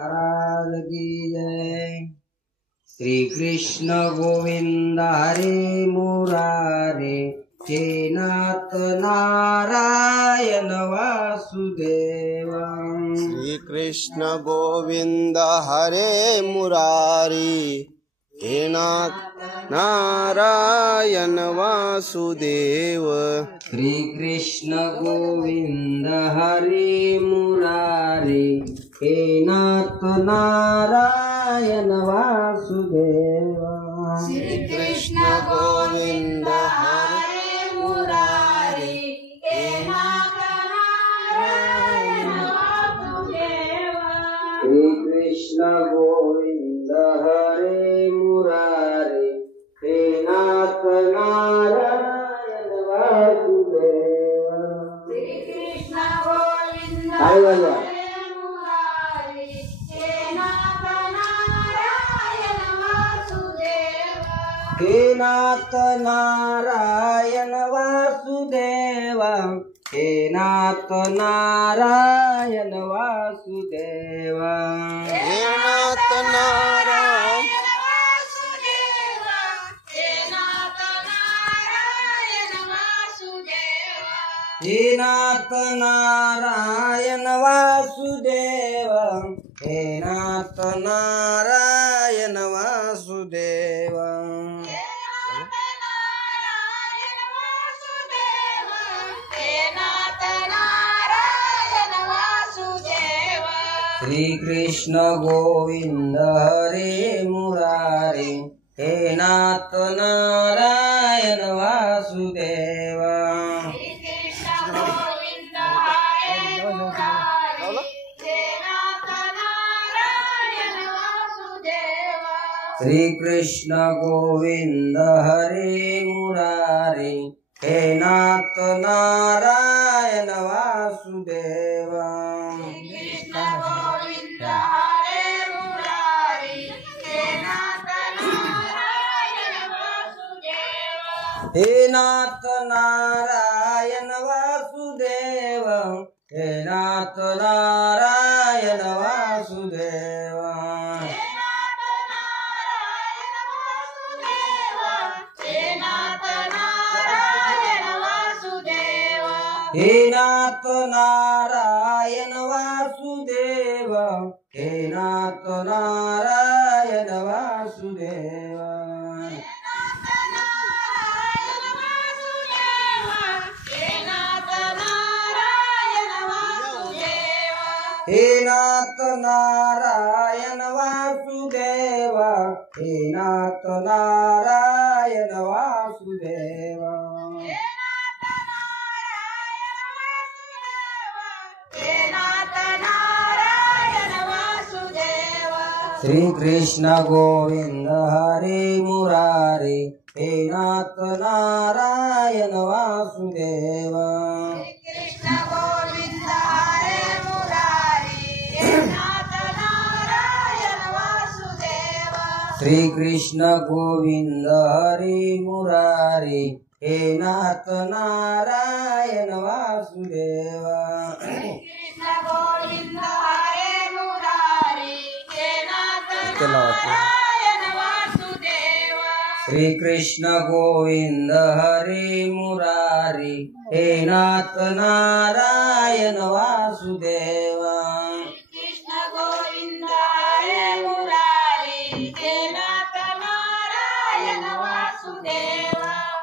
महाराज की जय। श्री कृष्ण गोविंद हरे मुरारे, हे नाथ नारायण वासुदेव। श्री कृष्ण गोविंद हरे मुरारी, हे नाथ नारायण वासुदेव। श्री कृष्ण गोविंद हरे मुरारे, हे नाथ नारायण वासुदेव। श्री कृष्ण गोविंद हरे मुरारी, हे नाथ नारायण वासुदेव। श्री कृष्ण गोविंद हरे मुरारे, हे नाथ नारायण वासुदेव। श्री कृष्ण गोविंद हरे मुरारी, हे नाथ नारायण वासुदेव। हे नाथ नारायण वासुदेव, हे नाथ नारायण वासुदेव। हे नाथ नारायण वासुदेव, हे नाथ नारायण वासुदेव। हे नाथ नारायण वासुदेव, हे नाथ नारायण वासुदेव। श्री कृष्ण गोविंद हरे मुरारे, हे नाथ नारायण वासुदेव। श्री कृष्ण गोविंद हरे मुरारे, हे नाथ नारायण वासुदेव। हे नाथ नारायण वासुदेव, हे नाथ नारायण वासुदेव। हे नाथ नारायण वासुदेव, हे नाथ नारायण वासुदेव। हे नाथ नारायण वासुदेव, हे नाथ नारायण वासुदेव। श्री कृष्ण गोविंद हरे मुरारे, हे नाथ नारायण वासुदेव। श्री कृष्ण गोविंद हरे मुरारे, हे नाथ नारायण वासुदेव। श्री कृष्ण गोविंद हरे मुरारे, हे नाथ नारायण वासुदेव।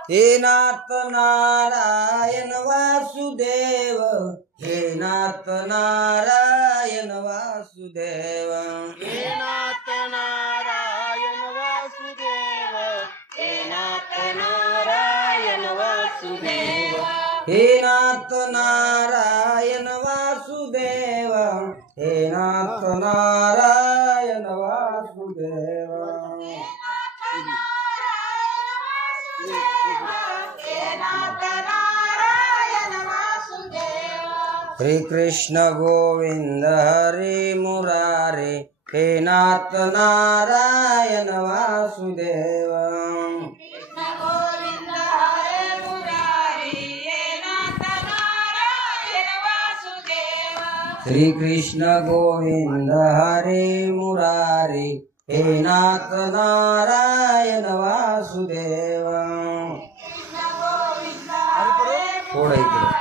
हे नाथ नारायण वासुदेव, हे नाथ नारायण वासुदेव। हे नाथ नारायण वासुदेव, हे नाथ नारायण वासुदेव। हे नाथ नारायण वासुदेव, हे नाथ नारायण वासुदेव। श्री कृष्ण गोविंद हरे मुरारे, हे नाथ नारायण वासुदेव। श्री कृष्ण गोविंद हरे मुरारी हे नाथ नारायण वासुदेव थोडं इकडे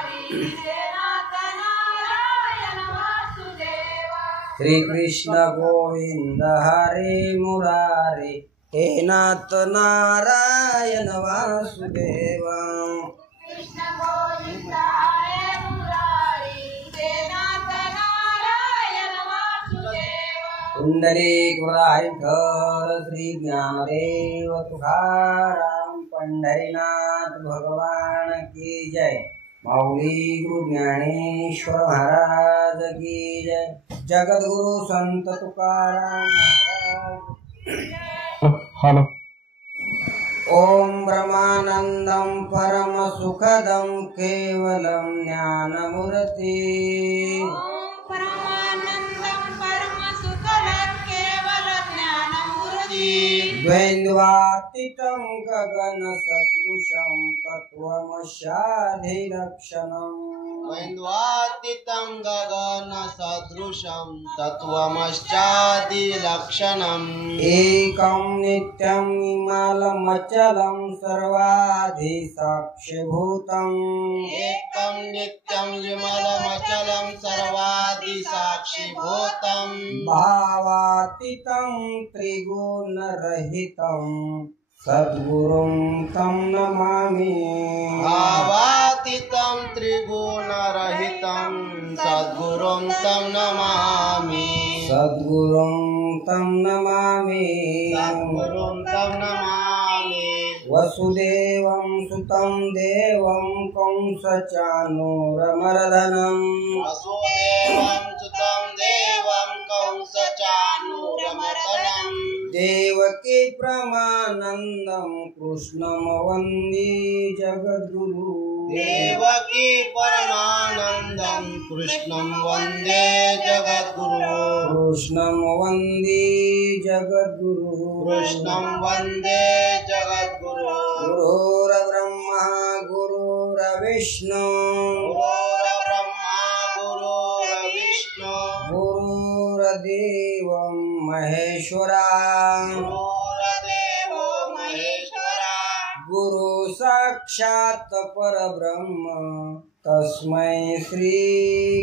श्री कृष्ण गोविंद हरे मुरारी हे नाथ नारायण वासुदेव पुंडरीक विठ्ठल श्री ज्ञानदेव तुकाराम पंढरीनाथ भगवान की जय माऊली गुरु ज्ञानेश्वर महाराज की जय जगद्गुरु संत तुकाराम महाराज ओम ब्रह्मानंदं परम सुखदं केवलं ज्ञानमूर्ति द्वैन्वातीतं गगन सदृशं तत्त्वमस्याधिलक्षणम् द्वैन्वातीतं गगन सदृशं तत्त्वमस्यादिलक्षणम् एकं नित्यं विमलमचलं सर्वाधिसाक्षिभूतम् एकं नित्यं विमलमचलं सर्वादिसाक्षिभूतम् भावातीतं त्रिगुणरहितं सद्गुरुं तं नमामि भावातीतं त्रिगुणरहितं सद्गुरुं तं नमामि सद्गुरुं तं नमामि सद्गुरुं तं नमामि वसुदेवं सुतं देवं कंसचाणूरमर्दनं वसुदेवं सुतं देवं कंसचाणूरमर्दनं देवकी परमानन्दं कृष्णं वन्दे जगद्गुरु देवकी परमानन्दं कृष्णं वन्दे जगद्गुरु कृष्णं वन्दे जगद्गुरु कृष्णं वन्दे जगद्गुरु गुरुर्ब्रह्मा गुरुर्विष्णु गुरुर्ब्रह्मा गुरुर्विष्णु गुरुर्देवं महेश्वरा गुरुर्देवो महेश्वरा गुरु साक्षात् परब्रह्म तस्मै श्री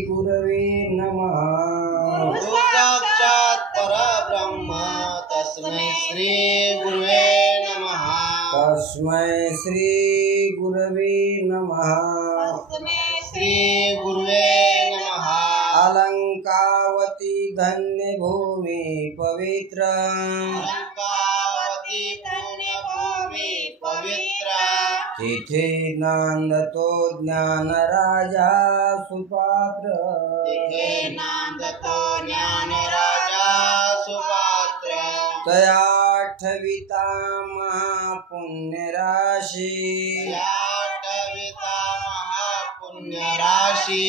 गुरवे नमः गुरु साक्षात् परब्रह्म तस्मै श्री गुरुवे नमः तस्मै श्री गुरवे नमः श्री गुरुवे नमः अलंकावती धन्य भूमि पवित्र अलंकावती पुण्यभूमि पवित्र तिथे नांदतो ज्ञान राजा सुपात्र तिथे नांदतो ज्ञान राजा सुपात्र तया ठविता महापुण्य राशी याटविता महापुण्य राशी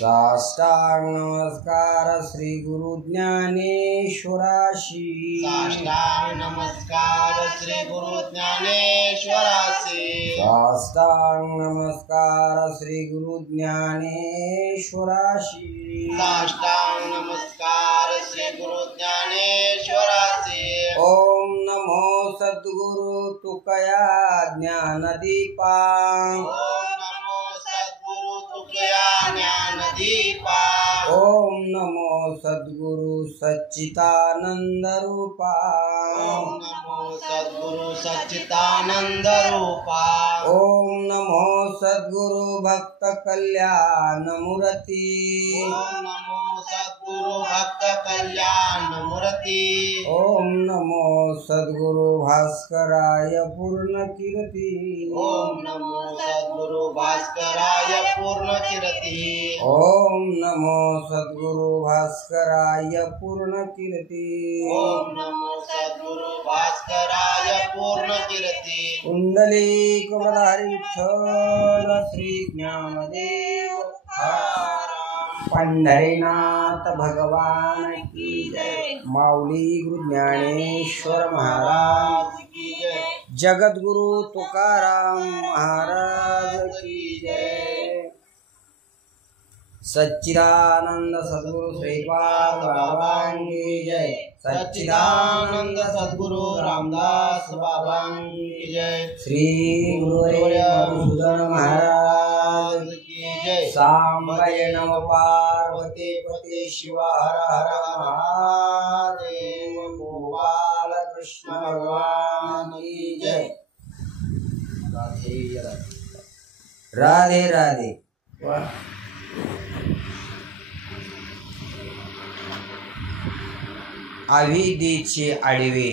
साष्टांग नमस्कार श्री गुरु ज्ञानेश्वराशी साष्टांग नमस्कार श्री गुरु ज्ञानेश्वरासी साष्टांग नमस्कार श्री गुरु ज्ञानेश्वराशी साष्टांग नमस्कार श्री गुरु ज्ञानेश्वरासी ओम नमो सद्गुरु तुकया ज्ञानदीपा ओम नमो सद्गुरु तुकया ज्ञानदीपा ओम नमो सद्गुरु सच्चिदानंद रूपा ओम नमो सद्गुरु सच्चिदानंद रूपा ओम नमो सद्गुरु भक्त कल्याण मूर्ति ओम नमो सद्गुरु भक्त कल्याण मूर्ति ओम नमो सद्गुरु भास्कराय पूर्ण कीर्ति ओम नमो सद्गुरु भास्कराय पूर्ण कीर्ति ओम नमो सद्गुरु भास्कराय पूर्ण कीर्ति ओम नमो सद्गुरु भास्कराय पूर्ण कीर्ति कुंडलीक वरदारी विठ्ठल श्री ज्ञानदेव पंढरीनाथ भगवान की जय माऊली गुरु ज्ञानेश्वर महाराज की जय जगद्गुरु तुकाराम महाराज की जय। सच्चिदानंद सद्गुरु श्रीपाद बाबा की जय। सच्चिदानंद सद्गुरु रामदास बाबा की जय। श्री गुरुवर्य मधुसूदन महाराज की जय। सांबय नम पार्वती पते शिव हर हर महादेव। गोपाल कृष्ण भगवान की जय। राधे राधे। वाह। अविद्येचे आडवे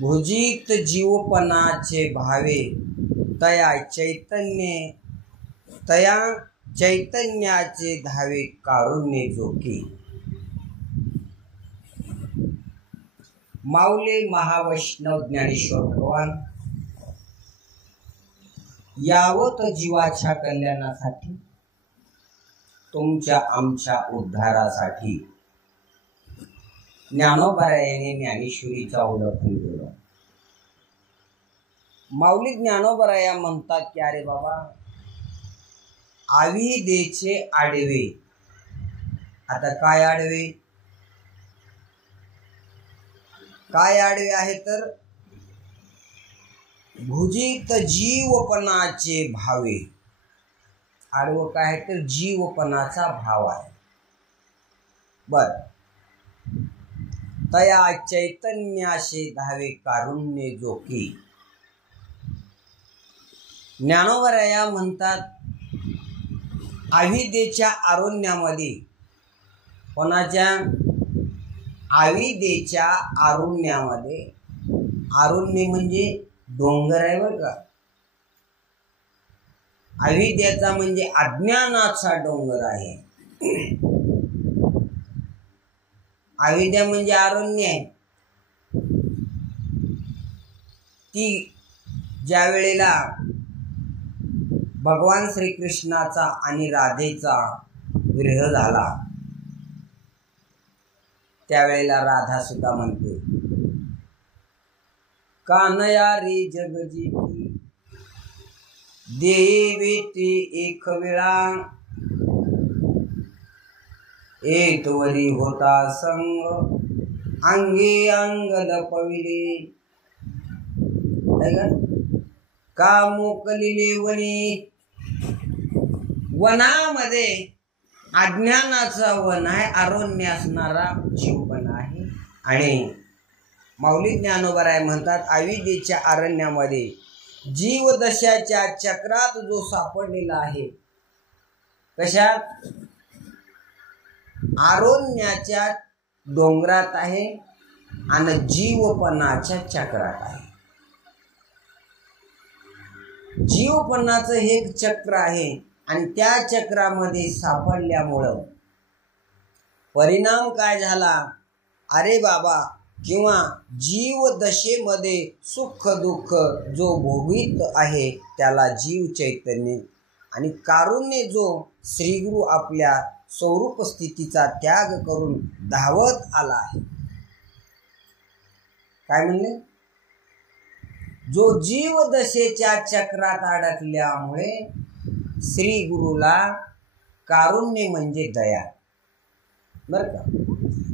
भुजित जीवपणाचे भावे तया चैतन्याचे धावे कारुण्य जोके। माऊली महावैष्णव ज्ञानेश्वर भगवान यावत जीवाच्या कल्याणासाठी तुमच्या आमच्या उद्धारासाठी ज्ञानोबरायाने ज्ञानेश्वरीचा अवलंबन केलं। माऊली ज्ञानोबराया म्हणतात की अरे बाबा आविदेचे आडवे। आता काय आडवे? काय आडवे आहे तर भुजित जीवपणाचे भावे। आडवं काय आहे तर जीवपणाचा भाव आहे। बर तया चैतन्याशे धावे कारुण्य जोकी। ज्ञानोबराया म्हणतात आविदेच्या आरुण्यामध्ये कोणाच्या? आविदेच्या आरुण्यामध्ये। आरुण्य म्हणजे डोंगर आहे बरं का। अविद्याचा म्हणजे अज्ञानाचा डोंगर आहे। अविद्या म्हणजे अरण्य आहे। ती ज्या वेळेला भगवान श्रीकृष्णाचा आणि राधेचा विरह झाला त्यावेळेला राधा सुद्धा म्हणते कानया रे जगजीती देवेते एक वेळा एतवरी होता संग अंगे अंग लपविले। का मोकलिले वनी। वनामध्ये अज्ञानाचा वन आहे, अरण्य असणारा जीवपण आहे। आणि माऊली ज्ञानोबराय म्हणतात अविद्येच्या अरण्यामध्ये जीवदशाच्या चक्रात जो सापडलेला आहे, कशात? आरण्याच्या डोंगरात आहे आणि जीवपणाच्या चक्रात आहे। जीवपणाचं हे एक चक्र आहे आणि त्या चक्रामध्ये सापडल्यामुळं परिणाम काय झाला? अरे बाबा, किंवा जीवदशेमध्ये सुख दुःख जो भोगीत आहे त्याला जीव चैतन्य आणि कारुण्य जो श्रीगुरु आपल्या स्वरूप स्थितीचा त्याग करून धावत आला आहे। काय म्हणले? जो जीवदशेच्या चक्रात अडकल्यामुळे श्री गुरुला कारुण्य म्हणजे दया, बर का?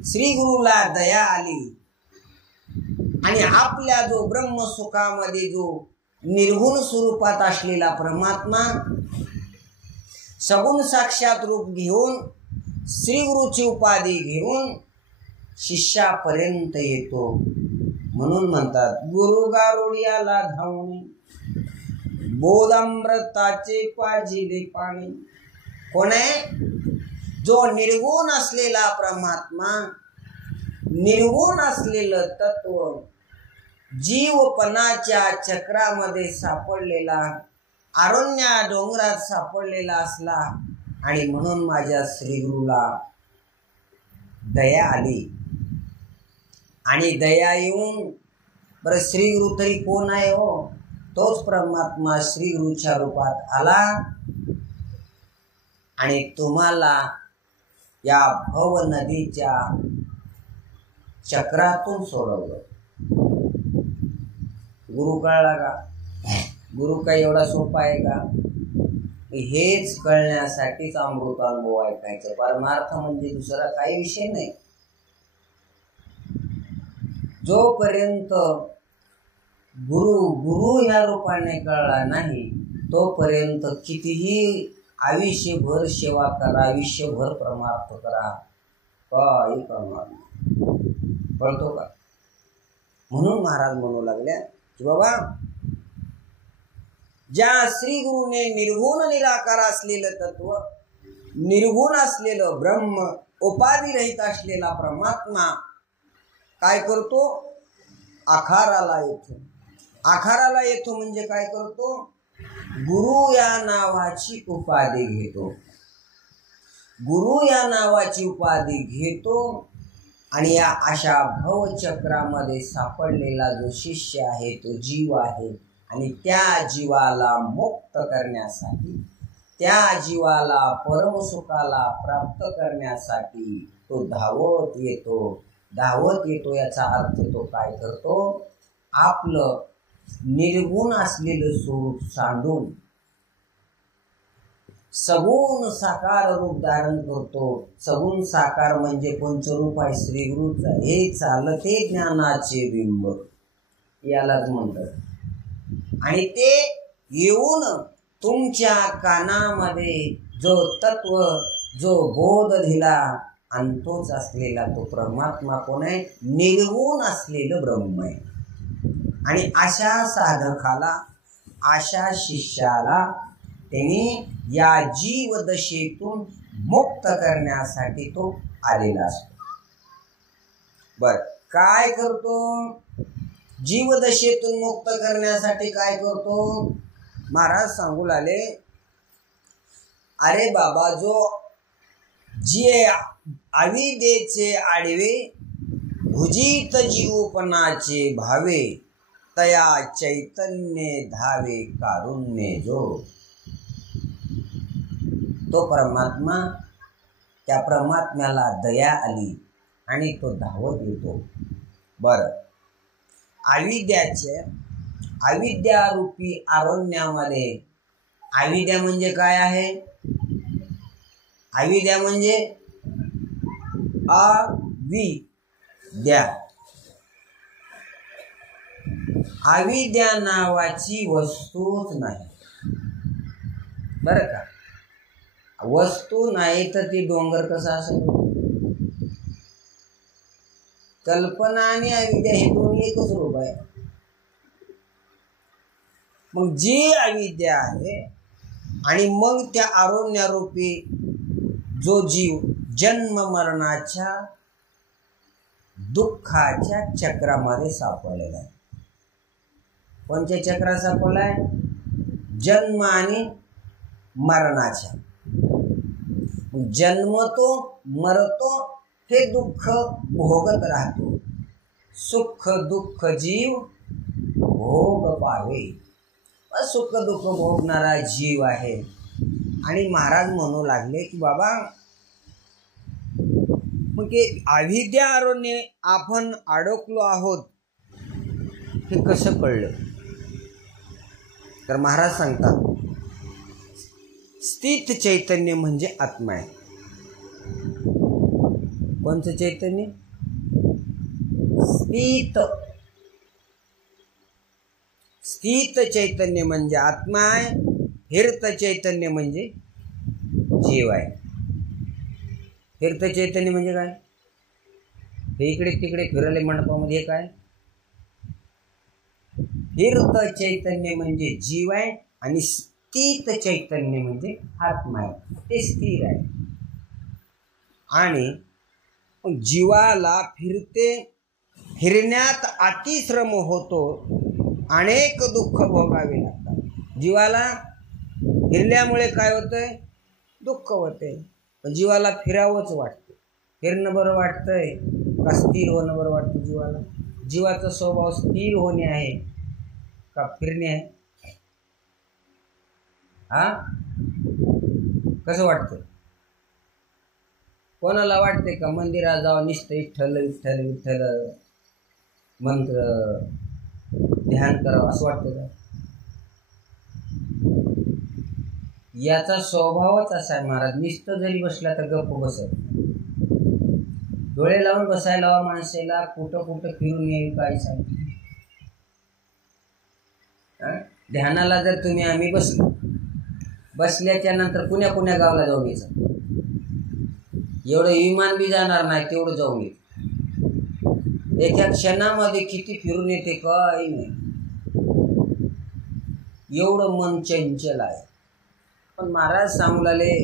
श्री गुरुला दया आली आणि आपल्या जो ब्रह्मसुखामध्ये जो निर्गुण स्वरूपात असलेला परमात्मा सगुण साक्षात रूप घेऊन श्री गुरुची उपाधी घेऊन शिष्यापर्यंत येतो। म्हणून म्हणतात गुरु गारुडियाला धावणे बोधामृताचे पाजिले पाणी। कोण आहे? जो निर्गुण असलेला परमात्मा, निर्गुण असलेलं तत्व जीवपणाच्या चक्रामध्ये सापडलेला, अरण्या डोंगरात सापडलेला असला आणि म्हणून माझ्या श्रीगुरुला दया आली। आणि दया येऊन बरं श्रीगुरु तरी कोण आहे हो? तोच परमात्मा श्रीगुरुच्या रूपात आला आणि तुम्हाला या भव नदीच्या चक्रातून सोडवलं। गुरु कळला का? गुरु काही एवढा सोपा आहे का? हेच कळण्यासाठीच अमृतानुभव ऐकायचं. परमार्थ म्हणजे दुसरा काही विषय नाही. जोपर्यंत गुरु ह्या रूपाने कळला नाही तोपर्यंत कितीही आयुष्यभर सेवा करा, आयुष्यभर परमार्थ करा, काही करणार नाही. कळतो का? म्हणून महाराज म्हणू लागल्या की बाबा, ज्या श्री गुरुने निर्गुण निराकार असलेलं तत्व, निर्गुण असलेलं ब्रह्म, उपाधिरहित असलेला परमात्मा काय करतो? आखाराला येतो. आखाराला येतो म्हणजे काय करतो? गुरु या नावाची उपाधी घेतो. गुरु या नावाची उपाधी घेतो आणि या अशा भवचक्रामध्ये सापडलेला जो शिष्य आहे, तो जीव आहे, आणि त्या जीवाला मुक्त करण्यासाठी, त्या जीवाला परमसुखाला प्राप्त करण्यासाठी तो धावत येतो. धावत येतो याचा अर्थ तो काय करतो? आपलं निर्गुण असलेलं स्वरूप सांडून सगुण साकार रूप धारण करतो. सगुण साकार म्हणजे पंचरूप आहे श्रीगुरूचा. हे चालते ज्ञानाचे बिंब यालाच म्हणतात. आणि ते येऊन तुमच्या कानामध्ये जो तत्व, जो बोध दिला, आणि तोच असलेला तो परमात्मा कोण आहे? निर्गुण असलेलं ब्रह्म आहे. आणि अशा साधकाला, अशा शिष्याला त्यांनी या जीवदशेतून मुक्त करण्यासाठी तो आलेला असतो. बर, काय करतो? जीवदशेतून मुक्त करण्यासाठी काय करतो? महाराज सांगू लागले, अरे बाबा, जो जे अविद्येचे आडवे, भुजित जीवपणाचे भावे, तया चैतन्य धावे कारुण्य जो. तो परमात्मा, त्या परमात्म्याला दया आली आणि तो धावत येतो. बर, अविद्यारूपी अरण्यामध्ये, अविद्या म्हणजे काय आहे? अविद्या म्हणजे अविद्या. अविद्या नावाची वस्तूच नाही, बरं का? वस्तू नाही तर ती डोंगर कसा असेल? कल्पना आणि अविद्या हे दोन्ही एकच रूप आहे. मग जी अविद्या आहे आणि मग त्या अरण्यारूपी जो जीव जन्म मरणाच्या दुःखाच्या चक्रामध्ये सापडलेला आहे. कोणत्या चक्रात सापडलाय? जन्म आणि मरणाच्या. जन्मतो, मरतो, हे दुःख भोगत राहतो. सुख दुःख जीव भोग पावे. सुख दुःख भोगणारा जीव आहे. आणि महाराज म्हणू लागले की बाबा, मग अविद्या अरण्ये आपण अडकलो आहोत हे कसं कळलं? तर महाराज सांगतात, स्थित चैतन्य म्हणजे आत्मा आहे. कोणतं चैतन्य? स्थित चैतन्य म्हणजे आत्मा आहे. फिरत चैतन्य म्हणजे जीव आहे. फिरत चैतन्य म्हणजे काय? हे इकडे तिकडे फिरले मंडपामध्ये काय? फिरत चैतन्य म्हणजे जीव आहे आणि स्थित चैतन्य म्हणजे आत्मा आहे. ते स्थिर आहे. आणि जीवाला फिरण्यात अतिश्रम होतो. अनेक दुःख भोगावे लागतात. जीवाला फिरल्यामुळे काय होतंय? दुःख होते. पण जीवाला फिरावंच वाटतं. फिरणं बरं वाटतंय का स्थिर होणं बरं वाटतं जीवाला? जीवाचा स्वभाव स्थिर होणे आहे का फिरणे आहे? हा, कसं वाटतं? कोणाला वाटते का मंदिरात जावं नुसतं विठ्ठल विठ्ठल विठ्ठल मंत्र ध्यान करावं असं वाटतं का? याचा स्वभावच असा आहे महाराज. नुसतं जरी बसला तर गप्प बसत. डोळे लावून बसायला हवा माणसाला. कुठं कुठं फिरून येईल काय सांगते. ध्यानाला जर तुम्ही आम्ही बसल्याच्या नंतर पुण्या गावाला जाऊन यायचं. एवढं विमान बी जाणार नाही तेवढं जाऊन येत. एका क्षणामध्ये किती फिरून येते काही नाही. एवढं मन चंचल आहे. पण महाराज सांगू लागले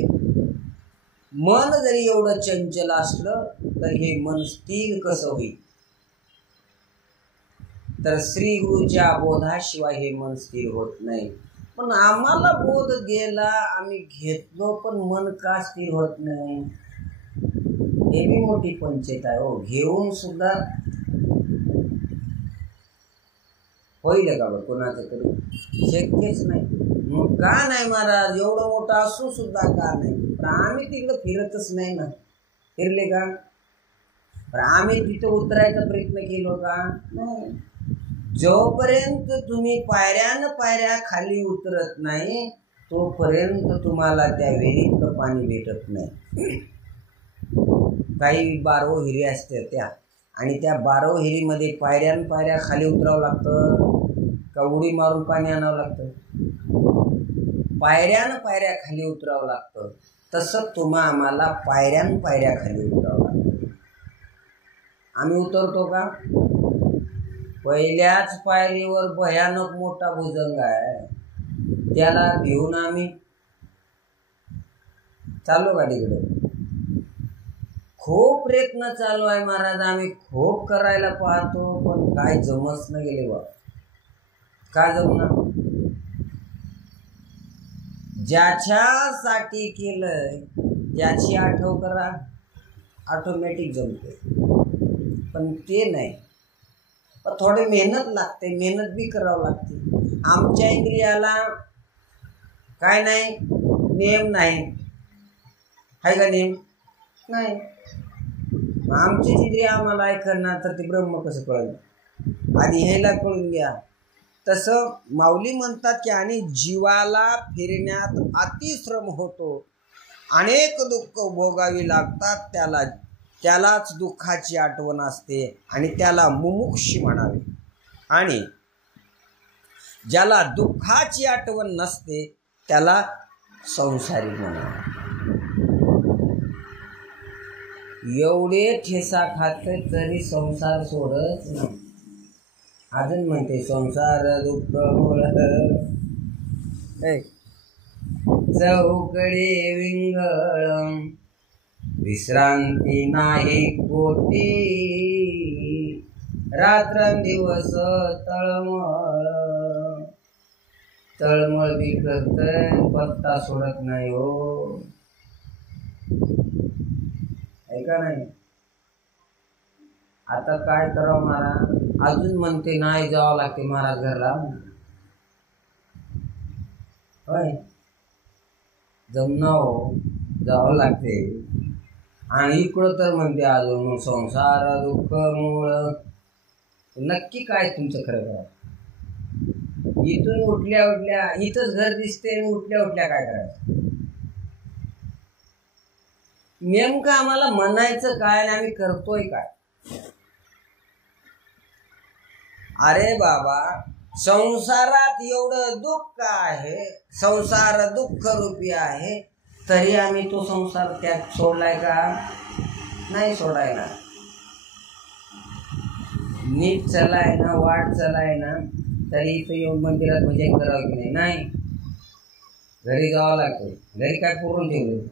मन जरी एवढं चंचल असलं तर हे मन स्थिर कसं होईल. तर श्री गुरुच्या बोधाशिवाय हे मन स्थिर होत नाही. पण आम्हाला बोध गेला आम्ही घेतलो पण मन का स्थिर होत नाही. हे बी मोठी पंचायत आहे हो. घेऊन सुद्धा होईल का बरं कोणाचं तरी. शक्यच नाही. मग का नाही महाराज. एवढं मोठं असून सुद्धा का नाही. पण आम्ही तिकडं फिरतच नाही ना. फिरले का. पण आम्ही तिथं उतरायचा प्रयत्न केलो का नाही. जोपर्यंत तुम्ही पायऱ्या खाली उतरत नाही तोपर्यंत तुम्हाला त्या विहिरीतलं पाणी भेटत नाही. काही 12 विहिरी असतात त्या. आणि त्या 12 विहिरीमध्ये पायऱ्या खाली उतरावं लागतं का उडी मारून पाणी आणावं लागतं. पायऱ्या खाली उतरावं लागतं. तसं आम्हाला पायऱ्या खाली उतरावं लागतं. आम्ही उतरतो का. पहिल्याच पायरीवर भयानक मोठा भुजंग आहे. त्याला भिवून आम्ही चाललो का तिकडे. खूप प्रयत्न चालू आहे महाराज. आम्ही खूप करायला पाहतो पण काय जमच न गेले बा. का जमणार. ज्याच्यासाठी केलंय त्याची आठव करा ऑटोमॅटिक जमते. पण ते नाही. पण थोडी मेहनत लागते. मेहनत बी करावं लागते. आमच्या इंद्रियाला काय नाही नियम नाही आहे का. नियम नाही. आमची इंद्रिय आम्हाला ऐकणार तर ते ब्रह्म कसं कळलं. आधी ह्याला कळून घ्या. तसं माऊली म्हणतात की आणि जीवाला फिरण्यात अतिश्रम होतो. अनेक दुःख भोगावी लागतात. त्यालाच दुःखाची आठवण असते आणि त्याला मुमुक्षी म्हणावे. आणि ज्याला दुःखाची आठवण नसते त्याला संसारी म्हणावे. एवढे ठेसा खाते तरी संसार सोडत नाही. अजून म्हणते संसार दुःख मूळ चौकडे विंगळ विश्रांती नाही कोटी रात्रंदिवस तळमळ बी करतय पत्ता सोडत नाही हो. ऐका नाही. आता काय करावं महाराज. अजून म्हणते नाही जावं लागते महाराज घरला. होय जमना हो जावं लागते. आणि इकडं तर म्हणते अजून संसार दुःख मूळ. नक्की काय तुमचं खरं करा. इथून उठल्या इथंच घर दिसते. उठल्या काय करायचं. नेमकं आम्हाला म्हणायचं काय आणि आम्ही करतोय काय. अरे बाबा संसारात एवढं दुःख आहे. संसार दुःख रूपी आहे. तरी आम्ही तो संसार त्यात सोडलाय का नाही सोडायला. नीट चलाय ना वाट चलाय ना तरी इथं येऊन मंदिरात भजन करावं की नाही. घरी जावं लागतं. घरी काय पुरून ठेवलं.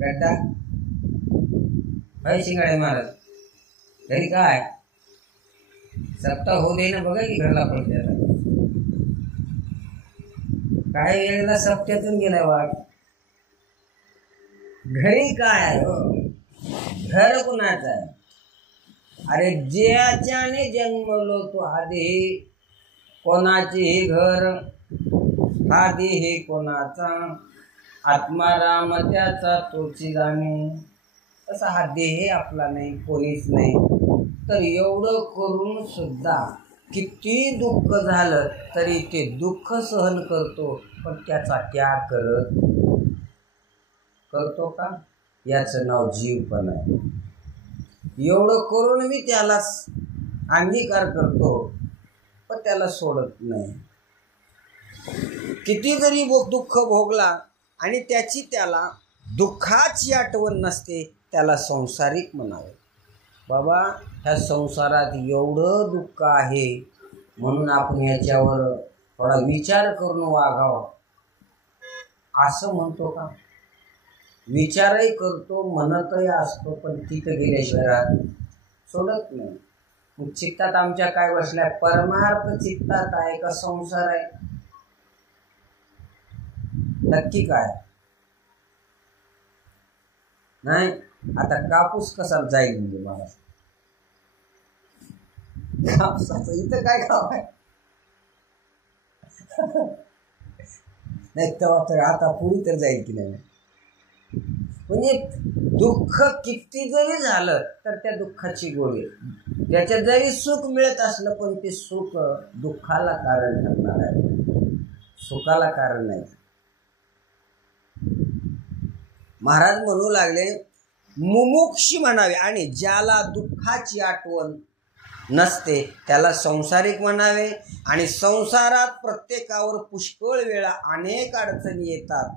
गड्डा भाई शिंगाडे महाराज घरी काय सप्ताह होऊ दे ना. बघा की घरला पडते. काय वेळेला सप्त्यातून गेलाय वाट. घरी काय आहे. घर कुणाचं आहे. अरे ज्याच्याने जन्मलो तो हा देह कोणाचे हे घर. हा देह कोणाचा आत्माराम त्याचा तोची जाणे. तसा हा देह आपला नाही कोणीच नाही. तर एवढं करून सुद्धा किती दुःख झालं तरी ते दुःख सहन करतो, पण त्याचा त्याग करतो का? याचं नाव जीवपण आहे. एवढं करून मी त्यालाच अंगीकार करतो, पण त्याला सोडत नाही. किती जरी दुःख भोगला आणि त्याला दुःखाची आठवण नसते, त्याला संसारिक म्हणावे. बाबा, ह्या संसारात एवढं दुःख आहे, म्हणून आपण याच्यावर थोडा विचार करून वागावं, असं म्हणतो का? विचारही करतो, म्हणतही असतो, पण तिथं गेल्याशिवाय सोडत नाही. मग चित्तात आमच्या काय बसलाय? परमार्थ चित्तात आहे का संसार आहे? नक्की काय? नाही. आता कापूस कसा जाईल म्हणजे मला कापसाचं इथं काय काम आहे? नाही तेव्हा तर आता पुढे तर जाईल की नाही. म्हणजे दुःख किती जरी झालं तर त्या दुःखाची गोडी, त्याच्यात जरी सुख मिळत असलं पण ते सुख दुःखाला कारण ठरणार आहे, सुखाला कारण नाही. महाराज म्हणू लागले, मुमुक्षी म्हणावे, आणि ज्याला दुःखाची आठवण नसते त्याला संसारिक म्हणावे. आणि संसारात प्रत्येकावर पुष्कळ वेळा अनेक अडचणी येतात,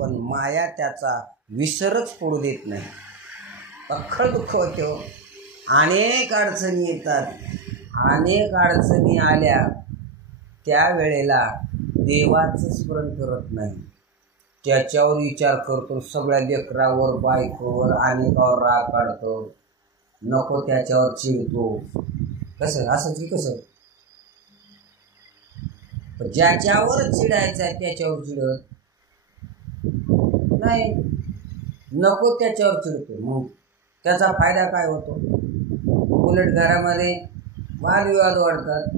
पण माया त्याचा विसरच पडू देत नाही. अख्खं दुःख होते, अनेक अडचणी येतात. अनेक अडचणी आल्या त्यावेळेला देवाचं स्मरण करत नाही, त्याच्यावर विचार करतो, सगळ्या लेकरावर, बायकोवर, अनेकावर राग काढतो, नको त्याच्यावर चिडतो. कसं असं की कसं? ज्याच्यावर चिडायचं आहे त्याच्यावर चिडत नाही, नको त्याच्यावर चिडतो. मग त्याचा फायदा काय होतो? उलट घरामध्ये वादविवाद वाढतात.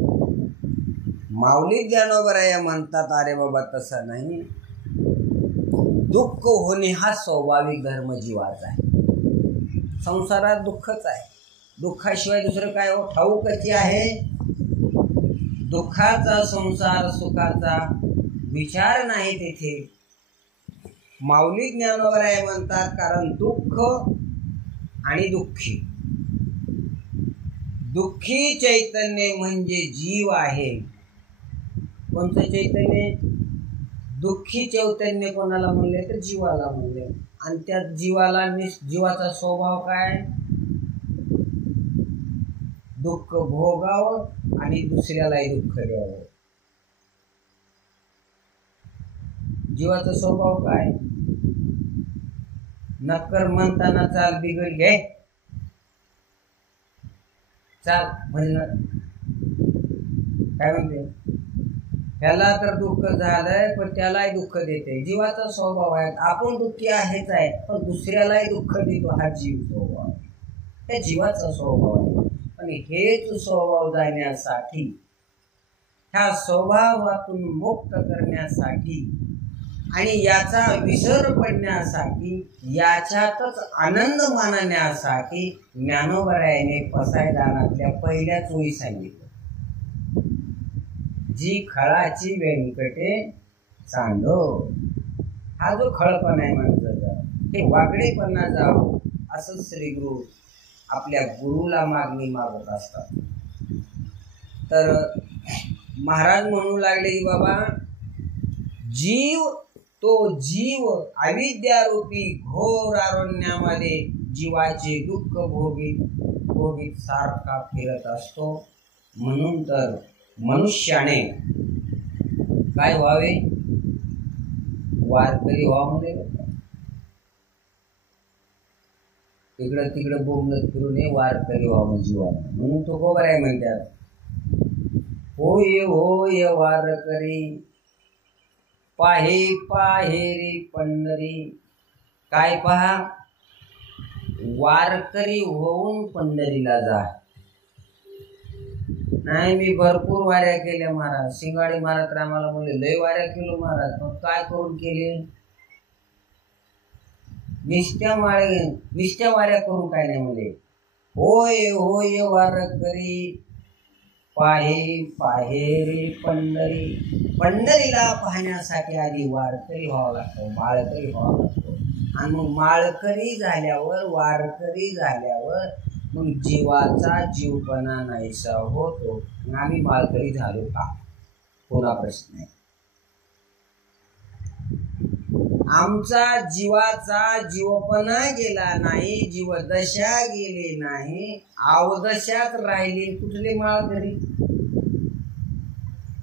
माऊली ज्ञानोबराया म्हणतात, अरे बाबा तसं नाही, दुःख होणे हा स्वाभाविक धर्म जीवाचा आहे. संसारात दुःखच आहे, दुःखाशिवाय दुसरं काय हो? ठाऊकची आहे. दुःखाचा संसार, सुखाचा विचार नाही तेथे. माऊली ज्ञानोबराय म्हणतात, कारण दुःख आणि दुःखी, दुःखी चैतन्य म्हणजे जीव आहे. कोणतं चैतन्य? दुःखी चैतन्य कोणाला म्हणले तर जीवाला म्हणले. आणि त्या जीवाचा स्वभाव काय? दुःख भोगावं आणि दुसऱ्यालाही दुःख द्यावं. जीवाचा स्वभाव काय? नक्कर म्हणताना चाल बिघड घे, चाल म्हणणं काय म्हणते, त्याला तर दुःख झालंय पण त्यालाही दुःख देते. जीवाचा स्वभाव आहे. आपण दुःखी आहेच आहे, पण दुसऱ्यालाही दुःख देतो, हा जीव स्वभाव आहे, त्या जीवाचा स्वभाव आहे. आणि हेच स्वभाव जाण्यासाठी, ह्या स्वभावातून मुक्त करण्यासाठी आणि याचा विसर पडण्यासाठी, याच्यातच आनंद मानण्यासाठी ज्ञानोबरायाने पसायदानातल्या पहिल्याच ओळी सांगितलं, जी खळाची व्यंकटे चांदो. हा जो खळपणा आहे माणसाचा, हे वाकडेपणा जावं असं श्रीगुरु आपल्या गुरुला मागणी मागत असतात. तर महाराज म्हणू लागले की बाबा, जीव अविद्यारूपी घोर अरण्यामध्ये जीवाचे दुःख भोगीत सारखा फिरत असतो. म्हणून तर मनुष्याने काय व्हावे? वारकरी व्हावे. इकडं तिकडं बोंबलत फिरू नये, वारकरी व्हावं जीवाला. म्हणून तो गोबराय म्हणतात, होय होय वारकरी, पाहे पाहे रे पंढरी. काय पहा? वारकरी होऊन पंढरीला जा. नाही, मी भरपूर वाऱ्या केल्या महाराज. शिंगाडी महाराज तर आम्हाला म्हणले, लय वाऱ्या केलो महाराज. मग काय करून केले? निष्ट्या वाऱ्या करून काय नाही म्हणले. होय होय वारकरी, पाहे पाहे रे पंढरी. पंढरीला पाहण्यासाठी आधी वारकरी व्हावं लागतं, माळकरी व्हावं लागतो. आणि मग माळकरी झाल्यावर, वारकरी झाल्यावर मग जीवाचा जीवपणा नाहीसा होतो. आम्ही माळकरी झालो का? पुन्हा प्रश्न आहे. आमचा जीवाचा जीवपणा गेला नाही, जीवदशा गेली नाही, अवदशात राहिली. कुठले माळकरी?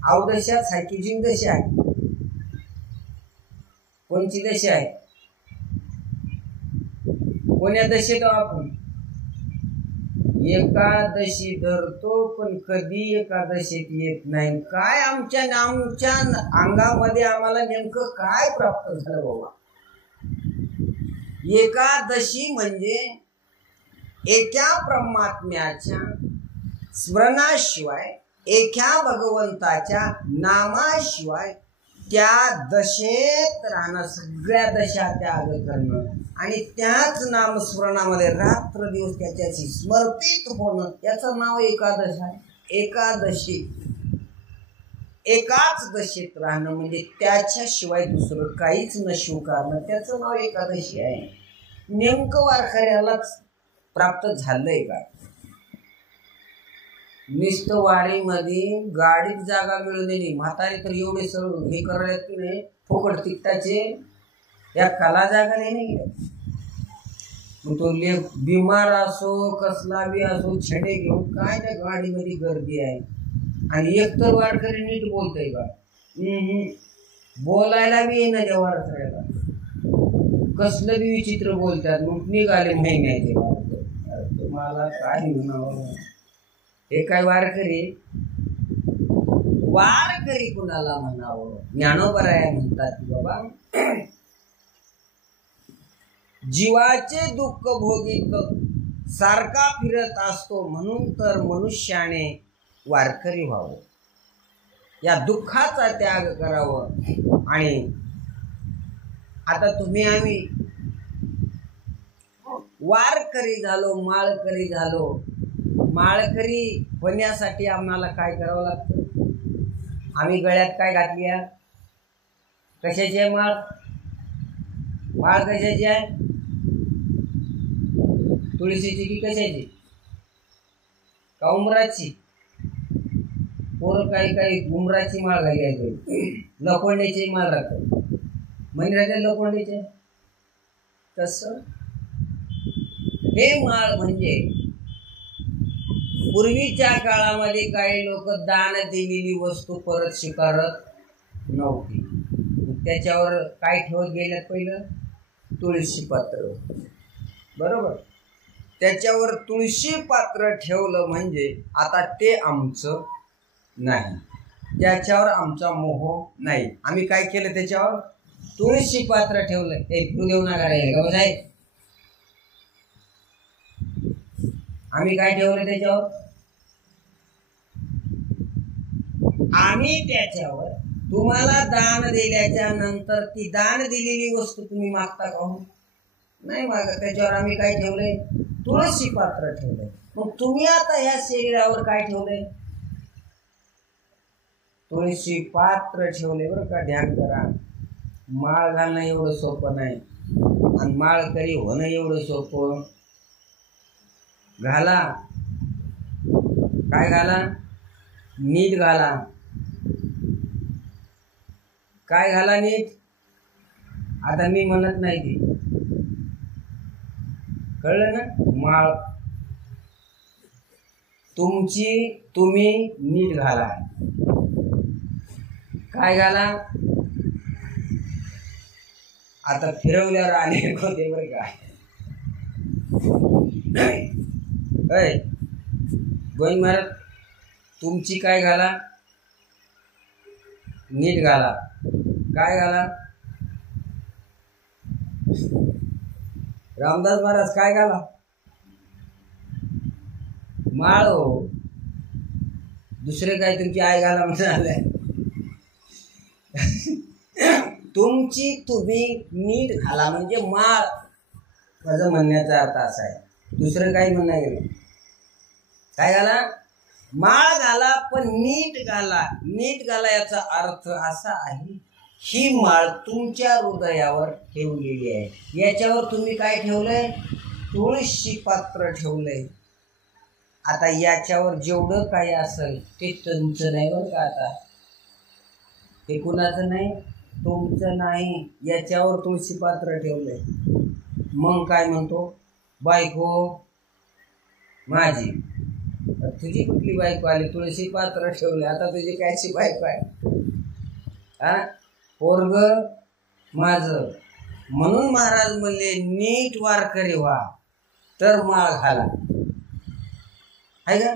अवदशात सारखी जीव दशा आहे. कोणची दशा आहे? कोण्या दशेत आपण? एकादशी धरतो पण कधी एकादशीत येत नाही. काय आमच्या अंगामध्ये आम्हाला नेमकं काय प्राप्त झालं बाबा? एकादशी म्हणजे एका परमात्म्याच्या स्मरणाशिवाय, एका भगवंताच्या नामाशिवाय त्या दशेत राहणं, सगळ्या दशा त्याग करणं आणि त्याच नामस्मरणामध्ये रात्र दिवस त्याच्याशी स्मर्पित होणं, त्याचं नाव एकादश आहे. एकादशी, एकाच दशेत राहणं म्हणजे त्याच्याशिवाय दुसरं काहीच न स्वीकारणं, त्याचं नाव एकादशी आहे. नेमकं वारकऱ्यालाच प्राप्त झालंय का? नुसतं वारीमध्ये गाडीत जागा मिळून दिली. म्हातारी तर एवढे सरळ हे करायला की नाही, फुकट तिकटाचे या कला जागा नाही. मग तो बिमार असो, कसला बी असो, छडे घेऊन काय त्या गाडीमध्ये गर्दी आहे. आणि एकतर वारकरी नीट बोलतय का? बोलायला बी येईना त्या वारकऱ्याला. कसलं बी विचित्र बोलतात. मग निघाले महिन्याचे वारकरी. तुम्हाला काय म्हणावं? हे काय वारकरी? वारकरी कुणाला म्हणावं? ज्ञानोबराया म्हणतात की बाबा, जीवाचे दुःख भोगीत सारखा फिरत असतो, म्हणून तर मनुष्याने वारकरी व्हावं, या दुःखाचा त्याग करावं. आणि आता तुम्ही आम्ही वारकरी झालो, माळकरी झालो. माळकरी होण्यासाठी आम्हाला काय करावं लागतं? आम्ही गळ्यात काय घातली आहे? कशाची आहे माळ? माळ कशाची आहे? तुळशीची की कशाची? का उमराची? पोरं काही काही उमराची माळ घाली आहे, लोखंडीची माळ राहतात. मंदिराच्या लोखंडीचे कसं? हे माळ म्हणजे पूर्वीच्या काळामध्ये काही लोक दान दिलेली वस्तू परत स्वीकारत नव्हती. त्याच्यावर काय ठेवत गेल्यात? पहिलं तुळशी पात्र, बरोबर. त्याच्यावर तुळशी पात्र ठेवलं म्हणजे आता ते आमचं नाही, त्याच्यावर आमचा मोह नाही. आम्ही काय केलं? त्याच्यावर तुळशी पात्र ठेवलं. ते तू देऊ नका रे. आम्ही काय ठेवलं त्याच्यावर? आम्ही त्याच्यावर तुम्हाला दान दिल्याच्या नंतर ती दान दिलेली वस्तू तुम्ही मागता का? नाही मागत. त्याच्यावर आम्ही काय ठेवलंय? तुळशी पात्र ठेवलंय. मग तुम्ही आता ह्या शरीरावर काय ठेवलंय? तुळशी पात्र ठेवले. बरं का, ध्यान करा. माळ घालणं एवढं सोपं नाही, आणि माळकरी होणं एवढं सोपं. घाला, काय घाला? नीट घाला. काय घाला नीट? आता मी म्हणत नाही ती, कळलं ना? माळ तुमची तुम्ही नीट घाला. काय घाला? आता फिरवल्यावर आले होते बरं का. गोविंद महाराज, तुमची काय घाला? नीट घाला. काय घाला? रामदास महाराज काय घाला? माळ हो. दुसरे काय तुमची आई घाला म्हणाले. तुमची तुम्ही नीट घाला म्हणजे माळ. माझं म्हणण्याचा अर्थ असा आहे. दुसरं काही म्हणणं गेलं. काय घाला? माळ घाला पण नीट घाला. नीट घाला याचा अर्थ असा आहे, ही माळ तुमच्या हृदयावर ठेवलेली आहे. याच्यावर तुम्ही काय ठेवलंय? तुळशी पात्र ठेवलंय. आता याच्यावर जेवढं काही असेल ते तुमचं नाही बरं का. आता ते कुणाचं नाही, तुमचं नाही. याच्यावर तुळशी पात्र ठेवलंय. मग काय म्हणतो? बायको माझी. तुझी कुठली बायको आली? तुळशी पात्र ठेवले. आता तुझी कायची बायको आहे? हा, पोरग माझं. म्हणून महाराज म्हणले नीट वारकरी व्हा तर माळ घाला. आहे का?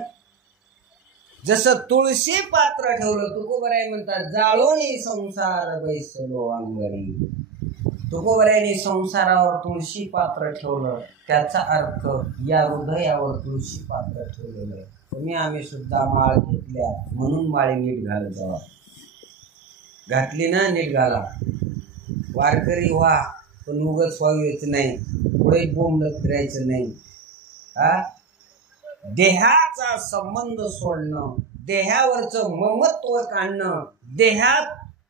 जसं तुळशी पात्र ठेवलं, तुकोबराय म्हणतात जाळोनी संसार बैसलो अंगरी. तुकोबरायांनी संसारावर तुळशी पात्र ठेवलं, त्याचा अर्थ या हृदयावर तुळशी पात्र ठेवलेलं आहे. तुम्ही आम्ही सुद्धा माळ घेतल्या म्हणून माळी नीट घालत जावा. घातली ना नीट घाला. वारकरी व्हा पण उगच व्हायचं नाही, पुढे बोंबलत फिरायचं नाही. हा, देहाचा संबंध सोडणं, देहावरचं ममत्व काढणं,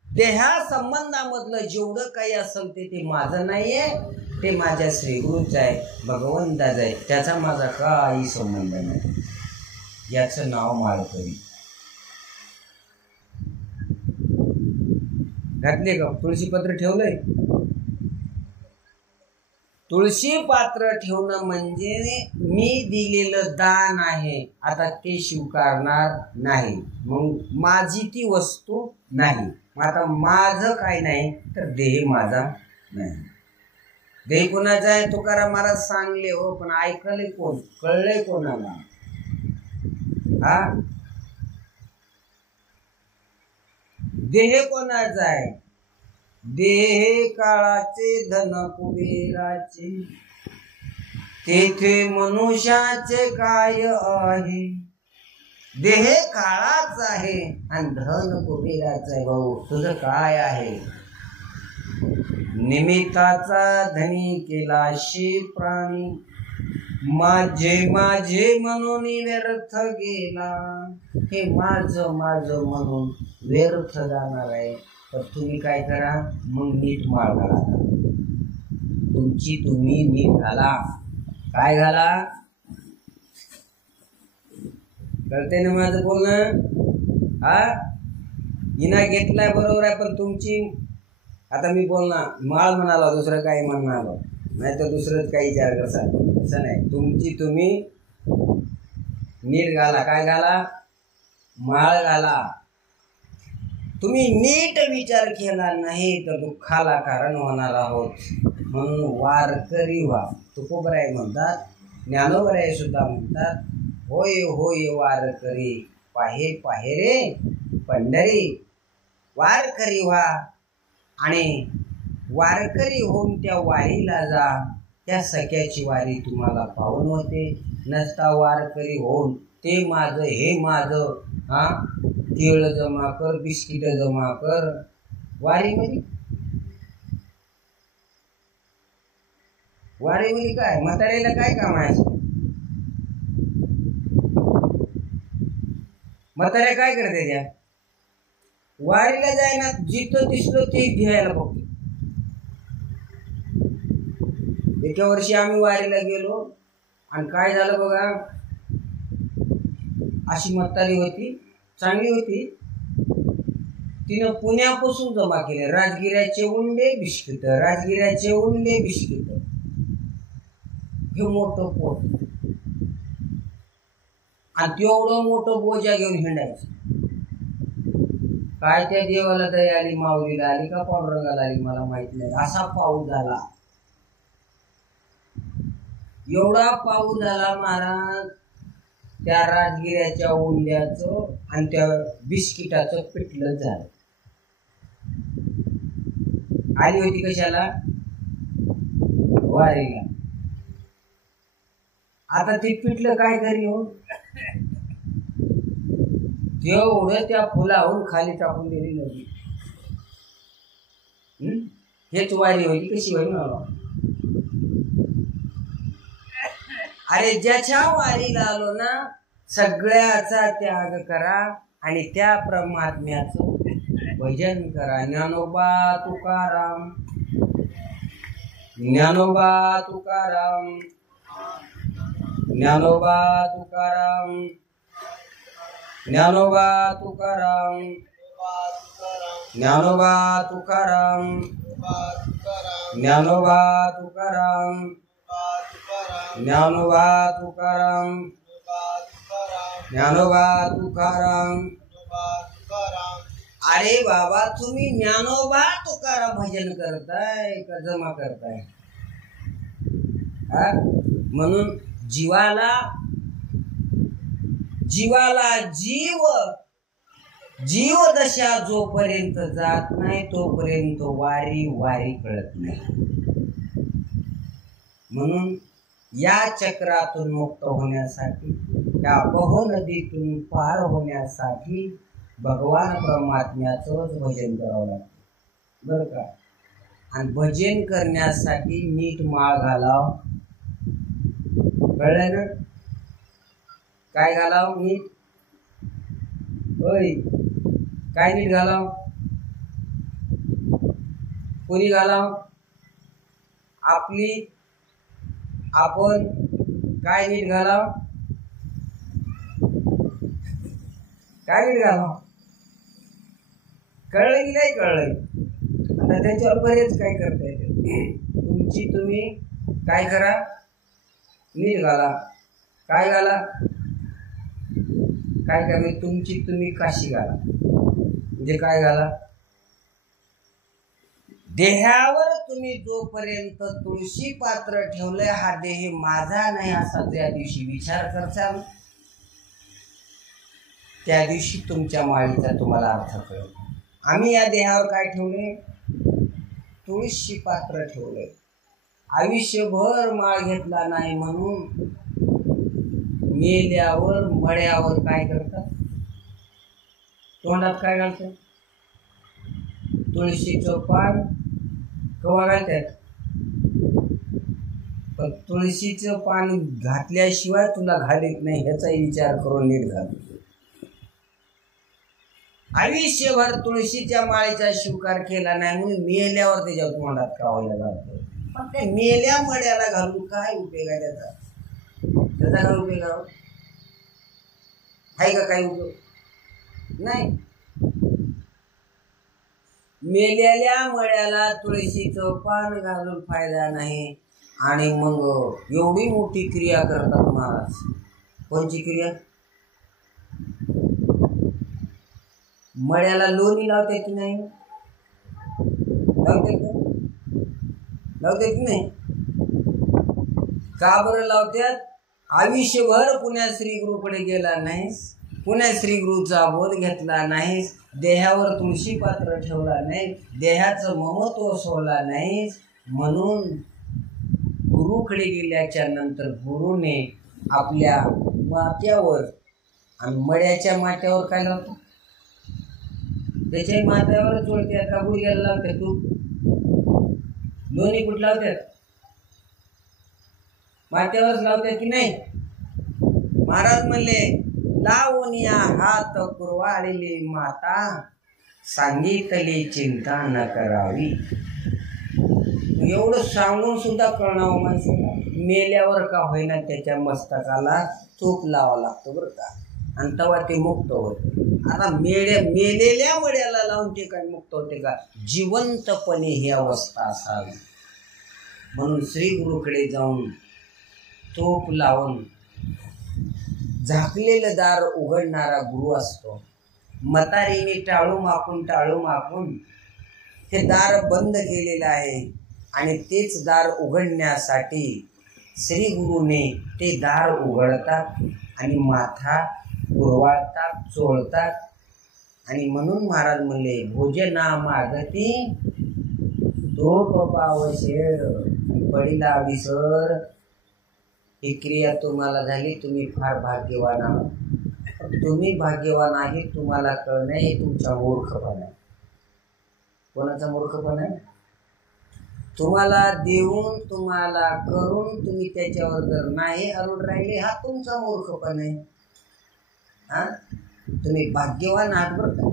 देहा संबंधामधलं जेवढं काही असेल ते माझं नाहीये, ते माझ्या श्रीगुरूचं आहे, भगवंताचं आहे. त्याचा माझा काही संबंध नाही. याचं नाव माळकरी. घातले का? तुळशीपत्र ठेवलंय. तुळशी पात्र ठेवणं म्हणजे मी दिलेलं दान आहे, आता ते स्वीकारणार नाही. मग माझी ती वस्तू नाही. आता माझं काय नाही तर देह माझा नाही. देह कोणाचा आहे? तुकाराम महाराज सांगले हो, पण ऐकले कोण? कळले कोणाला? हा, देह कोणाचा आहे? देह काळाचे धन कुबेराचे, तेथे मनुष्याचे काय आहे? देह काळाच आहे आणि धन कुबेराचं आहे. भाऊ तुझं काय आहे? निमित्ताचा धनी केला शे प्राणी, माझे माझे म्हणून व्यर्थ गेला. हे माझं माझं म्हणून व्यर्थ जाणार आहे. तर तुम्ही काय करा? मग नीट माळ घाला. तुमची तुम्ही नीट घाला. काय घाला? कळते ना माझं बोलणं? हा, हिना घेतलाय बरोबर आहे, पण तुमची, आता मी बोलणार माळ म्हणाला, दुसरं काही म्हणणार नाही तर दुसरंच काही विचार करसाल. असं नाही. तुमची तुम्ही नीट घाला. काय घाला? माळ घाला. तुम्ही नीट विचार केला नाही तर दुःखाला कारण होणार आहोत. म्हणून वारकरी व्हा. तुकोबराय म्हणतात, ज्ञानोबराय सुद्धा म्हणतात, होय होय वारकरी पाहे पाहे रे पंढरी. वारकरी व्हा आणि वारकरी होऊन त्या वारीला जा. त्या सख्याची वारी तुम्हाला पाहून होते. नसता वारकरी होऊन ते माझं हे माझं, हा, तिळ जमा कर, बिस्किट जमा कर. वारीमध्ये काय म्हाताऱ्याला काय काम आहे? म्हाताऱ्या काय करते? त्या वारीला जायना, जिथं दिसलं ते घ्यायला बघतो. एका वर्षी आम्ही वारीला गेलो आणि काय झालं बघा, अशी म्हातारी होती, चांगली होती. तिनं पुण्यापासून जमा केले राजगिऱ्याचे उंडे बिस्किट, राजगिऱ्याचे उंडे बिस्किट. हे मोठं पोट आणि तेवढं मोठं बोजा घेऊन हिंडायचं. काय त्या देवाला दया आली, माऊलीला आली का पांडुरंगाला आली मला माहित नाही. असा पाऊस झाला, एवढा पाऊस झाला महाराज. त्या राजगिऱ्याच्या उंड्याचं आणि त्या बिस्किटाचं पिठलं झालं. आली होती कशाला? वारीला. आता ते पिठलं काय करी हो? तेवढं त्या फुलाहून खाली टाकून दिली नव्हती. हेच वारी होती. कशी होईल मला? अरे ज्याच्या वारीला आलो ना, सगळ्याचा त्याग करा आणि त्या परमात्म्याचं भजन करा. ज्ञानोबा तुकाराम, ज्ञानोबा तुकाराम, ज्ञानोबा तुकाराम, ज्ञानोबा तुकाराम, ज्ञानोबा तुकाराम, ज्ञानोबा तुकाराम, ज्ञानोबा तुकाराम, ज्ञानोबा तुकाराम. अरे बाबा, तुम्ही ज्ञानोबा तुकाराम भजन करताय का जमा करताय? म्हणून जीवाला जीव दशा जोपर्यंत जात नाही तोपर्यंत वारी कळत नाही. म्हणून या चक्रातून मुक्त होण्यासाठी, त्या बहो नदीतून पार होण्यासाठी भगवान परमात्म्याचंच भजन करावं लागतं बरं का. आणि भजन करण्यासाठी नीट माळ घालाव. कळलं ना? काय घालाव? नीट. होय, काय नीट घालाव? कोणी घालाव? आपण काय नीट घालाव? काय नीट घालाव? कळलं की नाही कळलं? आता त्याच्यावर बरेच काय करता येते. तुम्ही काय करा? नीट घाला. काय घाला? काय करा? तुम्ही काशी घाला. म्हणजे काय घाला? देहावर तुम्ही जोपर्यंत तुळशी पात्र ठेवलंय, हा देह माझा नाही असा त्या दिवशी विचार करचाल, त्या दिवशी तुमच्या माळीचा तुम्हाला अर्थ कळेल. आम्ही या देहावर काय ठेवले? तुळशी पात्र ठेवलंय. आयुष्यभर माळ घेतला नाही म्हणून मेल्यावर मळ्यावर काय करतात? तोंडात काय घालतात? तुळशीचं पान. कवा घालतात? पण तुळशीचं पान घातल्याशिवाय तुला घालीत नाही ह्याचाही विचार करून नीट घाल. आयुष्यभर तुळशीच्या माळेचा स्वीकार केला नाही म्हणून मेल्यावर त्याच्या तोंडात कावल्या जातो. पण ते मेल्या मळ्याला घालून काय उपयोग आहे त्याचा? त्याचा काय उपयोग आहे का? काही उपयोग नाही. मेलेल्या मळ्याला तुळशीचं पान घालून फायदा नाही. आणि मग एवढी मोठी क्रिया करतात महाराज. कोणची क्रिया? मळ्याला लोणी लावते की नाही? लावते की नाही? का बरं लावतात? आयुष्यभर पुण्या श्रीगुरूकडे गेला नाहीस, पुण्या श्रीगुरूचा बोध घेतला नाहीस, देहावर तुळशी पात्र ठेवला नाही, देहाचं महत्व सोडला नाहीस, म्हणून गुरुकडे गेल्याच्या नंतर गुरुने आपल्या माथ्यावर आणि मळ्याच्या माथ्यावर काय लावतो? त्याच्या माथ्यावर चोळत्यात का गुडघ्याला लावतात? तू लोणी कुठं लावतात? माथ्यावरच लावतात की नाही? महाराज म्हणले, लावूनिया हात कुरवाळली माता, सांगितली चिंता न करावी. एवढं सांगून सुद्धा कळणावं माणसाला. मेल्यावर का होईना त्याच्या मस्तकाला तूप लावा लागतो बरं का, आणि तेव्हा ते मुक्त होते. आता मेलेल्या मळ्याला लावून ते काय मुक्त होते का? जिवंतपणे ही अवस्था असावी. म्हणून श्री गुरुकडे जाऊन तूप लावून झाकलेलं दार उघडणारा गुरु असतो. म्हातारीने टाळू मापून हे दार बंद केलेलं आहे आणि तेच दार उघडण्यासाठी श्री गुरुने ते दार उघडतात आणि माथा उरवाळतात, चोळतात. आणि म्हणून महाराज म्हणले, भोजना मागती तोप पावशेर पडिला विसर. ही क्रिया तुम्हाला झाली, तुम्ही फार भाग्यवान आहात. तुम्ही भाग्यवान आहे, तुम्हाला कळणं हे तुमचा मूर्खपणा आहे. कोणाचा मूर्खपणा आहे? तुम्हाला देऊन, तुम्हाला करून तुम्ही त्याच्यावर जर नाही अरुण राहिले, हा तुमचा मूर्खपणा आहे. हा, तुम्ही भाग्यवान आहात बरं का.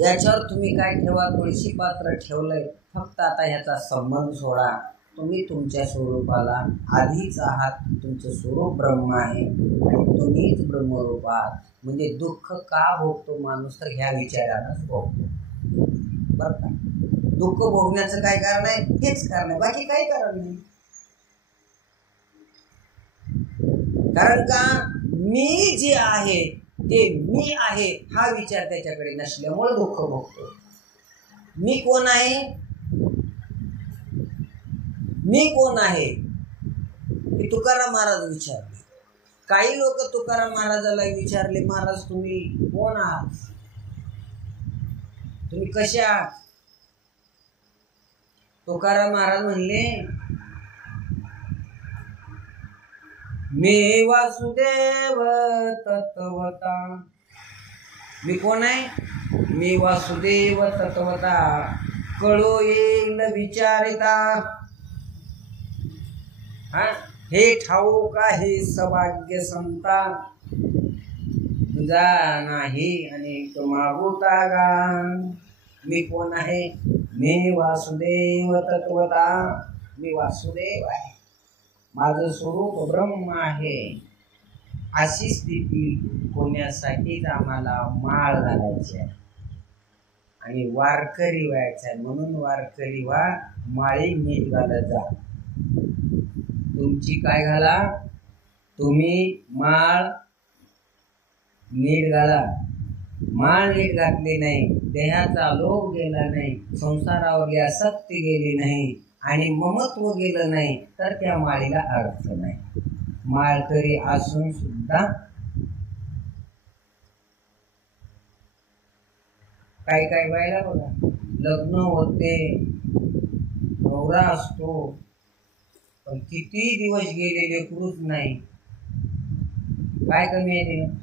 याच्यावर तुम्ही काय ठेवा, तुळशी पात्र ठेवलंय, फक्त आता ह्याचा संबंध सोडा. तुम्ही तुमच्या स्वरूपाला आधीच आहात. तुमचं स्वरूप ब्रह्म आहे आणि तुम्हीच ब्रह्मरूप आहात. म्हणजे दुःख का भोगतो माणूस, तर ह्या विचारानंच भोगतो बरं का. दुःख भोगण्याचं काय कारण आहे, हेच कारण आहे, बाकी काही कारण नाही. कारण का मी जे आहे ते मी आहे हा विचार त्याच्याकडे नसल्यामुळे दुःख भोगतो. मी कोण आहे, मी कोण आहे हे तुकाराम महाराज विचारले. काही लोक तुकाराम महाराजाला विचारले, महाराज तुम्ही कोण आहात, तुम्ही कसे आहात. तुकाराम महाराज म्हणले, मी वासुदेव तत्वता. मी कोण आहे, मी वासुदेव तत्वता, कळो येईल विचारिता. हा, हे ठाऊक आहे सौभाग्य संता, तुझा नाही अनेक मागुता गा. मी कोण आहे, मी वासुदेव तत्वता, मी वासुदेव आहे, माझं स्वरूप ब्रह्म आहे. अशी स्थिती होण्यासाठीच आम्हाला माळ घालायची आहे आणि वारकरी व्हायचं आहे. म्हणून वारकरी व्हा, माळी नीट घालत जा. तुमची काय घाला, तुम्ही माळ नीट घाला. माळ नीट घातली नाही, देहाचा लोभ गेला नाही, संसारावरली आसक्ती गेली नाही आणि ममत्व गेलं नाही, तर त्या माळीला अर्थ नाही. माळकरी असून सुद्धा काय काय व्हायला बघा, लग्न होते, नवरा असतो, पण किती दिवस गेलेले क्रूज नाही. काय कमी आहे ते,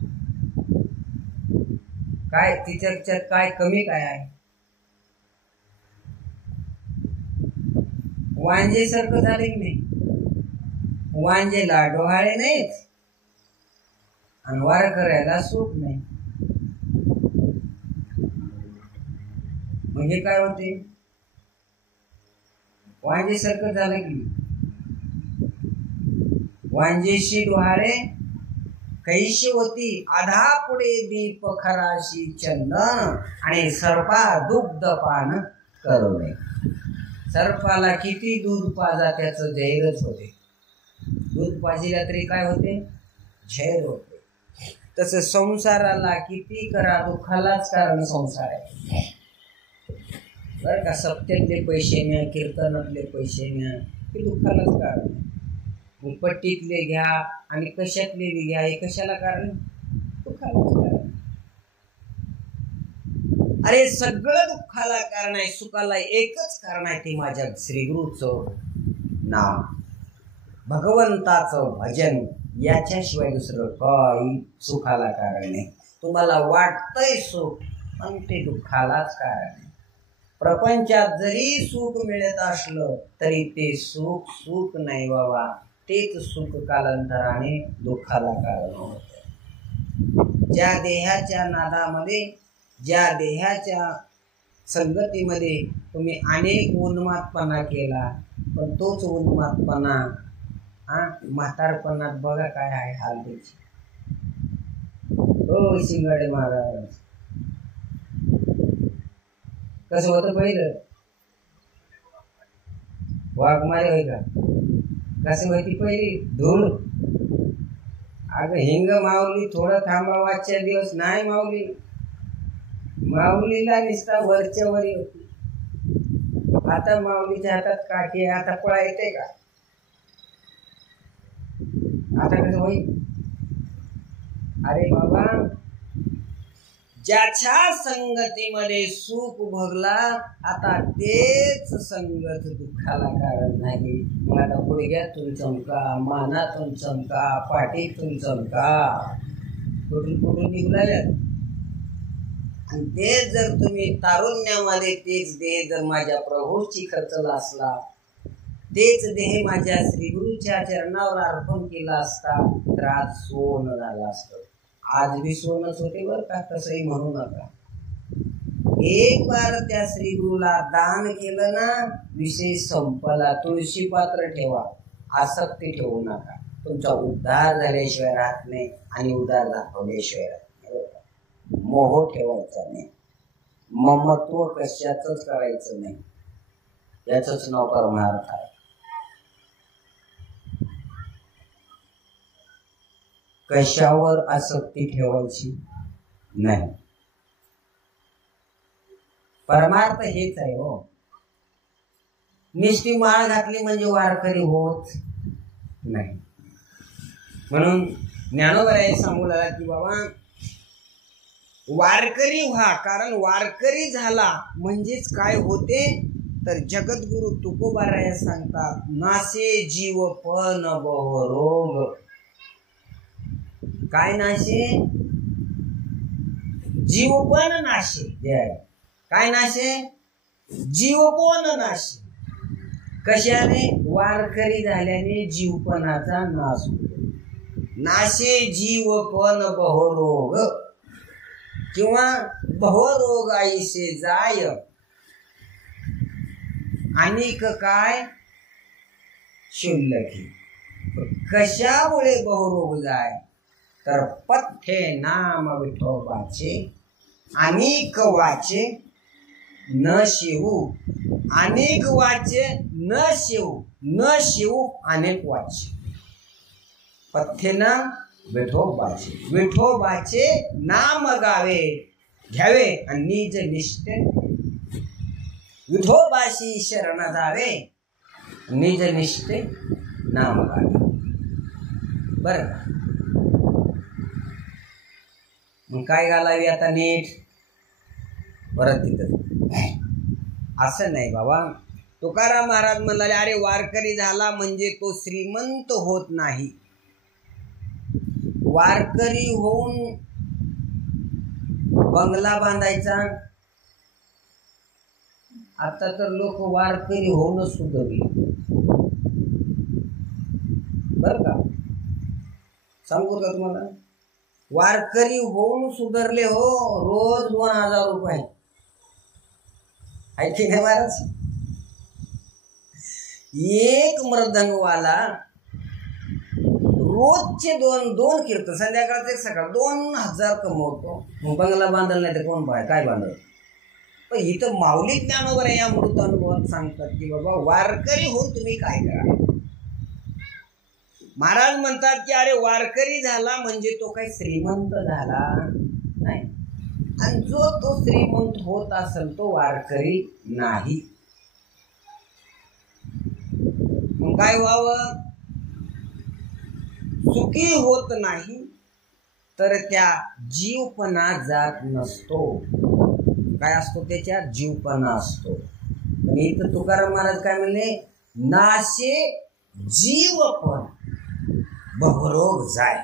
काय तिच्यात काय कमी काय आहे. वांजे सारखं झाले की नाही, वांजेला डोहाळे नाहीत आणि वारकऱ्याला सुख नाही. म्हणजे काय होते, वांजे सारखं झालं की वांजेशी डोहाळे कैशी होती, आधा पुढे दीप खराशी चंदन आणि सर्पा दुग्ध पान करणे. सर्पाला किती दूध पाजा त्याचं जैरच होते, दूध पाजिला तरी काय होते, झैर होते. तसं संसाराला किती करा, दुःखालाच कारण संसार आहे बरं का. सप्त्यातले पैसे न्या, कीर्तनातले पैसे न्या, ते दुःखालाच कारण आहे. पट्टीतले घ्या आणि कशातले घ्या, हे कशाला कारण, दुःखालाच कारण. अरे सगळं दुःखाला कारण आहे, सुखाला एकच कारण आहे, ते माझ्या श्रीगुरूचं नाम, भगवंताचं भजन. याच्याशिवाय दुसरं काही सुखाला कारण नाही. तुम्हाला वाटतंय सुख, पण ते दुःखालाच कारण आहे. प्रपंचात जरी सुख मिळत असलं तरी ते सुख सुख नाही बाबा, तेच सुख कालांतराने दुःखाला कारण होतं. ज्या देहाच्या नादामध्ये, ज्या देहाच्या संगतीमध्ये तुम्ही अनेक उन्मादपणा केला, पण तोच उन्मादपणा म्हातारपणात बघा काय आहे हाल त्याची. हो शिंगाडे महाराज कसं होतं पहिलं, वाघमारे होय का, कसं होती पहिली धूळ. अगं हिंग माऊली थोडं थांबा, आजच्या दिवस नाही माऊली, माऊलीला निसता वरच्या वरी होती. आता माऊलीच्या हातात काठी आहे, आता पळा येते का, आता कसं होईल. अरे बाबा, ज्याच्या संगतीमध्ये सुख भोगला, आता तेच संगत दुःखाला कारण नाही. मग आता गुडघ्यातून चमका, मानातून चमका, पाठीतून चमका, कुठून कुठून निघाल्यात. आणि ते जर तुम्ही तारुण्यामध्ये तेच देह जर माझ्या प्रभूची खर्चला असला, तेच देह माझ्या श्रीगुरूच्या चरणावर अर्पण केला असता, तर आज सोनं झालं असतं. आज बी सोनच होते बरं का, तसंही म्हणू नका. एक बार त्या श्री गुरुला दान केलं ना, विषय संपला. तुळशी पात्र ठेवा, आसक्ती ठेवू नका. तुमचा उद्धार झाल्याशिवाय राहत नाही आणि उद्धार दाखवल्याशिवाय राहत नाही. मोह ठेवायचा नाही, ममत्व कशाच करायचं नाही. याच नाव परमार्थ आहे. कशावर आसक्ती ठेवायची नाही. परमार्थ हेच आहे हो. निष्ठी माळ घातली म्हणजे वारकरी होत नाही. म्हणून ज्ञानोबराय सांगू लागला की बाबा वारकरी व्हा. कारण वारकरी झाला म्हणजेच काय होते तर जगद्गुरु तुकोबाराय सांगतात, नासे जीव पण बहुरोग. काय नाशे? जीव पण नाशे. काय नाशे? जीव पण नाशे. कशाने? वारकरी झाल्याने जीवपणाचा नाश होतो. नाशे जीव पण बहुरोग, किंवा बहुरोग आईसे जाय. अनेक काय? शुल्लकी. कशामुळे बहुरोग जाय तर पथ्ये नाम विठोबाचे अनेक वाचे न शिवू. अनेक वाचे न शिवू. न शिवू अनेक वाचे. पथ्ये नाम विठोबाचे. विठोबाचे नाम गावे घ्यावे आणि निज निष्ठे. विठोबाशी शरण जावे, निज निष्ठे नाम गावे. बर, मग काय घालावी आता नीट? परत तिथं असं नाही बाबा. तुकाराम महाराज म्हणाले, अरे वारकरी झाला म्हणजे तो श्रीमंत होत नाही. वारकरी होऊन बंगला बांधायचा. आता तर लोक वारकरी होऊनच सुधरले बर का. सांगू का तुम्हाला? वारकरी होऊन सुधरले हो. रोज 2000 रुपये आहे की नाही महाराज? एक मृदंगवाला रोजचे दोन कीर्तन, संध्याकाळचे सकाळ 2000 कमवतो. मग बंगला बांधला नाही तर कोण काय बांधल? पण इथं माऊली ज्ञानोबराय या मृत अनुभवात सांगतात की बाबा वारकरी होऊन तुम्ही काय करा. महाराज म्हणतात की अरे वारकरी झाला म्हणजे तो काही श्रीमंत झाला नाही. आणि जो तो श्रीमंत होत असेल तो वारकरी नाही. मग काय व्हावं? सुखी होत नाही तर त्या जीवपणा जात नसतो. काय असतो त्याच्यात? जीवपणा असतो. आणि इथं तुकाराम महाराज काय म्हणले? नाशे जीवपण बहुरोग जाय.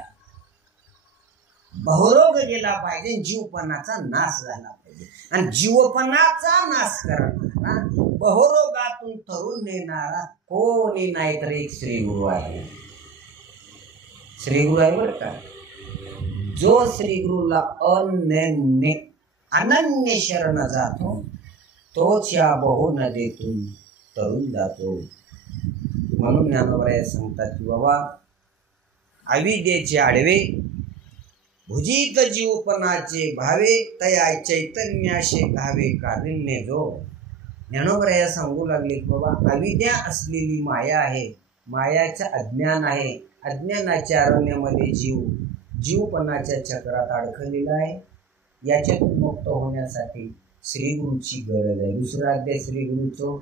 बहुरोग गेला पाहिजे, जीवपणाचा नाश झाला पाहिजे. आणि जीवपणाचा नाश करणारा, बहुरोगातून तरुण नेणारा कोणी नाही तर एक श्रीगुरु आहे. श्रीगुरु आहे बरं का. जो श्रीगुरुला अनन्य शरण जातो तोच या बहु नदीतून तरुण जातो. म्हणून ज्ञानोबराय सांगतात की बाबा अविद्येचे आडवे भुजित जीवपणाचे भावे तया चैतन्याशे घावे कारुण्य जो. ज्ञानोबराय सांगू लागले की बाबा अविद्या असलेली माया आहे. मायाचं अज्ञान आहे. अज्ञानाच्या अरण्यामध्ये जीवपणाच्या चक्रात अडकलेला आहे. याच्यातून मुक्त होण्यासाठी श्रीगुरूची गरज आहे. दुसरा अध्याय श्रीगुरूचं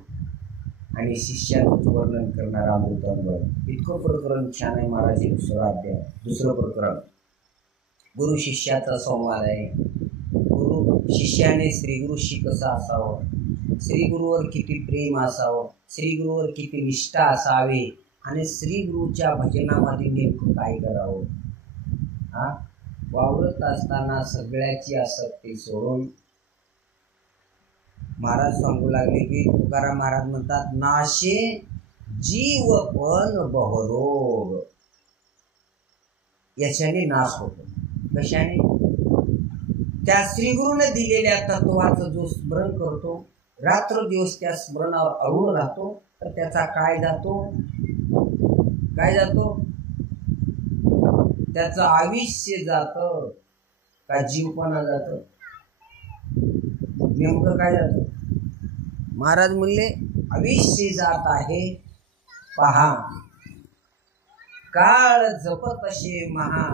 आणि शिष्याचं वर्णन करणारा अमृतांवर इतकं प्रकरण छान आहे महाराज. दुसरा अध्याय, दुसरं प्रकरण गुरु शिष्याचा संवाद आहे. गुरु शिष्याने श्रीगुरूशी कसं असावं, श्रीगुरूवर किती प्रेम असावं, श्रीगुरूवर किती निष्ठा असावी आणि श्रीगुरूच्या भजनामध्ये नेमकं काय करावं. वावरत असताना सगळ्याची आसक्ती सोडून महाराज सांगू लागले की तुकाराम महाराज म्हणतात नाशे जीवपण बहुरोग. याच्याने नाश होतो. कशाने? त्या श्रीगुरूने दिलेल्या तत्वाचं जो स्मरण करतो, रात्रदिवस त्या स्मरणावर अरुण राहतो, तर त्याचा काय जातो? काय जातो? त्याचं आयुष्य जातं का जीवपणा जातं? नेमकं काय जातं? महाराज म्हणले आयुष्य जात आहे पहा, काळ जपत असे महा,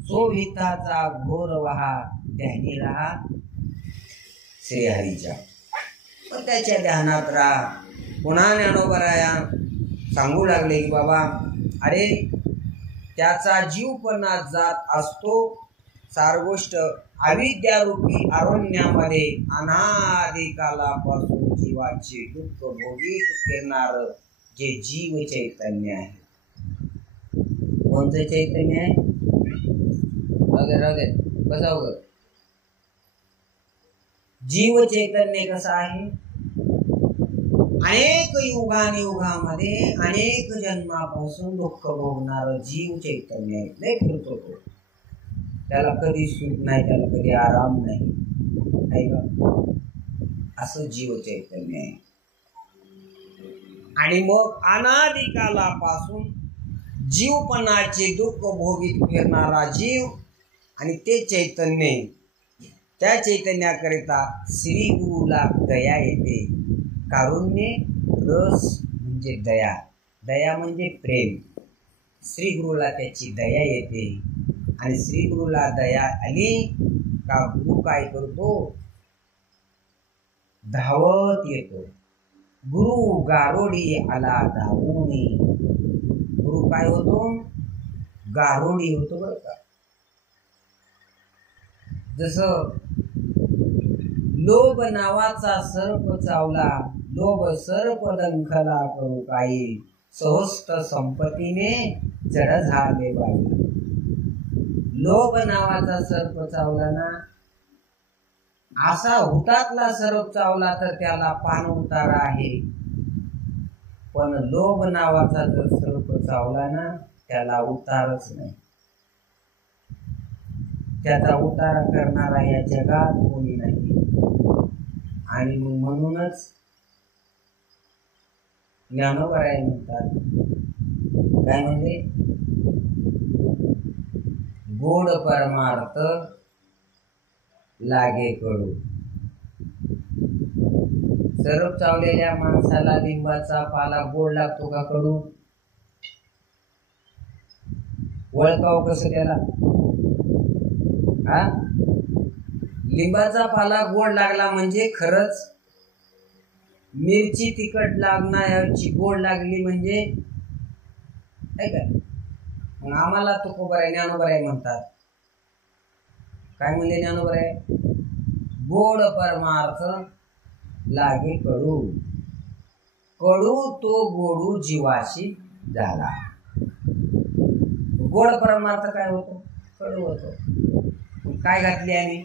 सोविताचा घोर वहा, ध्यानी राहा श्रीहरीच्या. पण त्याच्या ध्यानात राहा. पुन्हा ज्ञानोबराया सांगू लागले की बाबा अरे त्याचा जीवपणा जात असतो. सार गोष्ट अविद्यारूपी अरण्यामध्ये अनादी कालापासून जीवाचे दुःख भोगीत फिरणार जे जीव चैतन्य आहे. कोणतं चैतन्य आहे? राहू दे बसाव. जीव चैतन्य कसं आहे? अनेक युगामध्ये अनेक जन्मापासून दुःख भोगणार जीव चैतन्य आहे. नाही फिरतो तो, त्याला कधी सुख नाही, त्याला कधी आराम नाही का? असं जीव चैतन्य आहे. आणि मग अनादी कालापासून जीवपणाचे दुःख भोगीत फिरणारा जीव आणि ते चैतन्य, त्या चैतन्याकरिता श्री गुरुला दया येते. कारुण्य रस म्हणजे दया, दया म्हणजे प्रेम. श्री गुरुला त्याची दया येते. आणि श्री गुरुला दया आली का गुरु काय करतो? धावत येतो. गुरु गारोडी आला धावून. गुरु काय होतो? गारोडी होतो बरं का. जसं लोभ नावाचा सर्प चावला, लोभ सर्प डंखला करू काही, सहस्त संपत्तीने जड झाले बाई. लोभ नावाचा सर्प चावला ना, असा हुतातला सर्प चावला तर त्याला पान उतारा आहे. पण लोभ नावाचा जर सर्प चावला ना, त्याला उतारच नाही. त्याचा उतारा करणारा या जगात कोणी नाही. आणि म्हणूनच ज्ञानोबराय म्हणतात, काय म्हणजे? गोड परमार्थ लागे कडू. सर्प चावलेल्या माणसाला लिंबाचा पाला गोड लागतो का कडू? ओळखाव कसं त्याला? हा, लिंबाचा पाला गोड लागला म्हणजे खरंच, मिरची तिखट लागण्याची गोड लागली म्हणजे काय काय. मग आम्हाला तुकोबराय ज्ञानोबराय म्हणतात. काय म्हणले ज्ञानोबराय? गोड परमार्थ लागे कडू, कडू तो गोडू जीवाशी झाला. गोड परमार्थ काय होतो? कडू होतो. काय घातली आम्ही?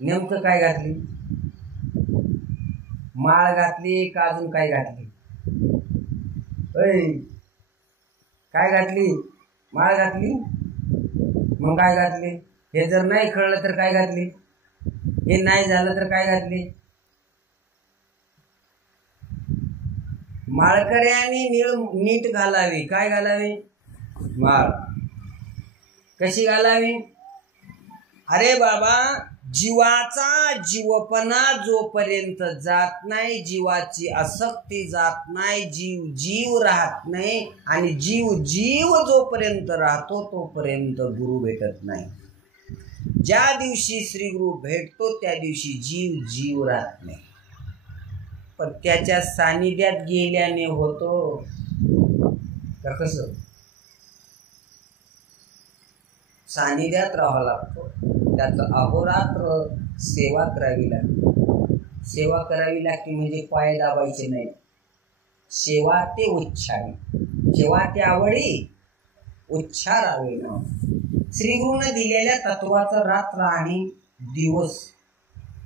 नेमकं काय घातली? माळ घातली का अजून काय घातली? काय घातली? माळ घातली. मग काय घातली? हे जर नाही कळलं तर काय घातली? हे नाही झालं तर काय घातली? माळकऱ्यांनी नीट घालावी. काय घालावी? माळ. कशी घालावी? अरे बाबा, जीवाचा जीवपणा जोपर्यंत जात नाही, जीवाची आसक्ती जात नाही, जीव जीव राहत नाही, आणि जीव जीव जोपर्यंत राहतो तोपर्यंत गुरु भेटत नाही. ज्या दिवशी श्री गुरु भेटतो त्या दिवशी जीव जीव राहत नाही. पण त्याच्या सानिध्यात गेल्याने होतो का कसं? सानिध्यात राहावं लागतो. त्याचं अहोरात्र सेवा करावी लागते. सेवा करावी लागते म्हणजे पाय दाबायचे नाही. सेवा ते उच्चारी, सेवा ते आवडी, उच्चारावे ना. श्री गुरुने दिलेल्या तत्वाचं रात्र आणि दिवस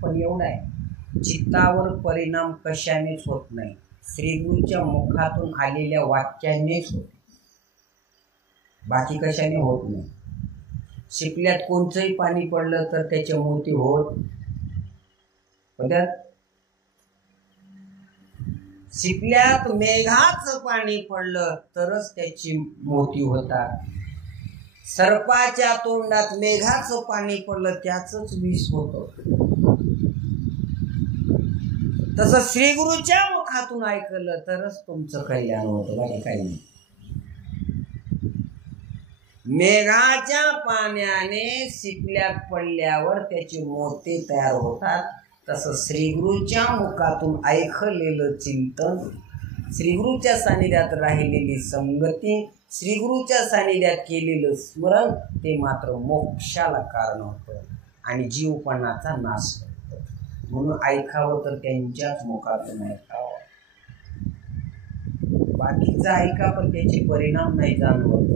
पण एवढा आहे, चित्तावर परिणाम कशानेच होत नाही. श्री गुरुच्या मुखातून आलेल्या वाक्यांनीच होते, बाकी कशाने होत नाही. शिपल्यात कोणचंही पाणी पडलं तर त्याच्या मोती होतात. शिपल्यात मेघाचं पाणी पडलं तरच त्याची मोती होतात. सर्पाच्या तोंडात मेघाचं पाणी पडलं त्याचंच विष होतं. तसं श्रीगुरूच्या मुखातून ऐकलं तरच तुमचं कल्याण होतं, बाकी काही नाही. मेघाच्या पाण्याने शिपल्यात पडल्यावर त्याचे मोती तयार होतात. तसं श्रीगुरूच्या मुखातून ऐकलेलं चिंतन, श्रीगुरूच्या सानिध्यात राहिलेली संगती, श्रीगुरूच्या सानिध्यात केलेलं स्मरण ते मात्र मोक्षाला कारण होतं आणि जीवपणाचा नाश होतो. म्हणून ऐकावं तर त्यांच्याच मुखातून ऐकावं. बाकीचं ऐका पण त्याचे परिणाम नाही जाणवत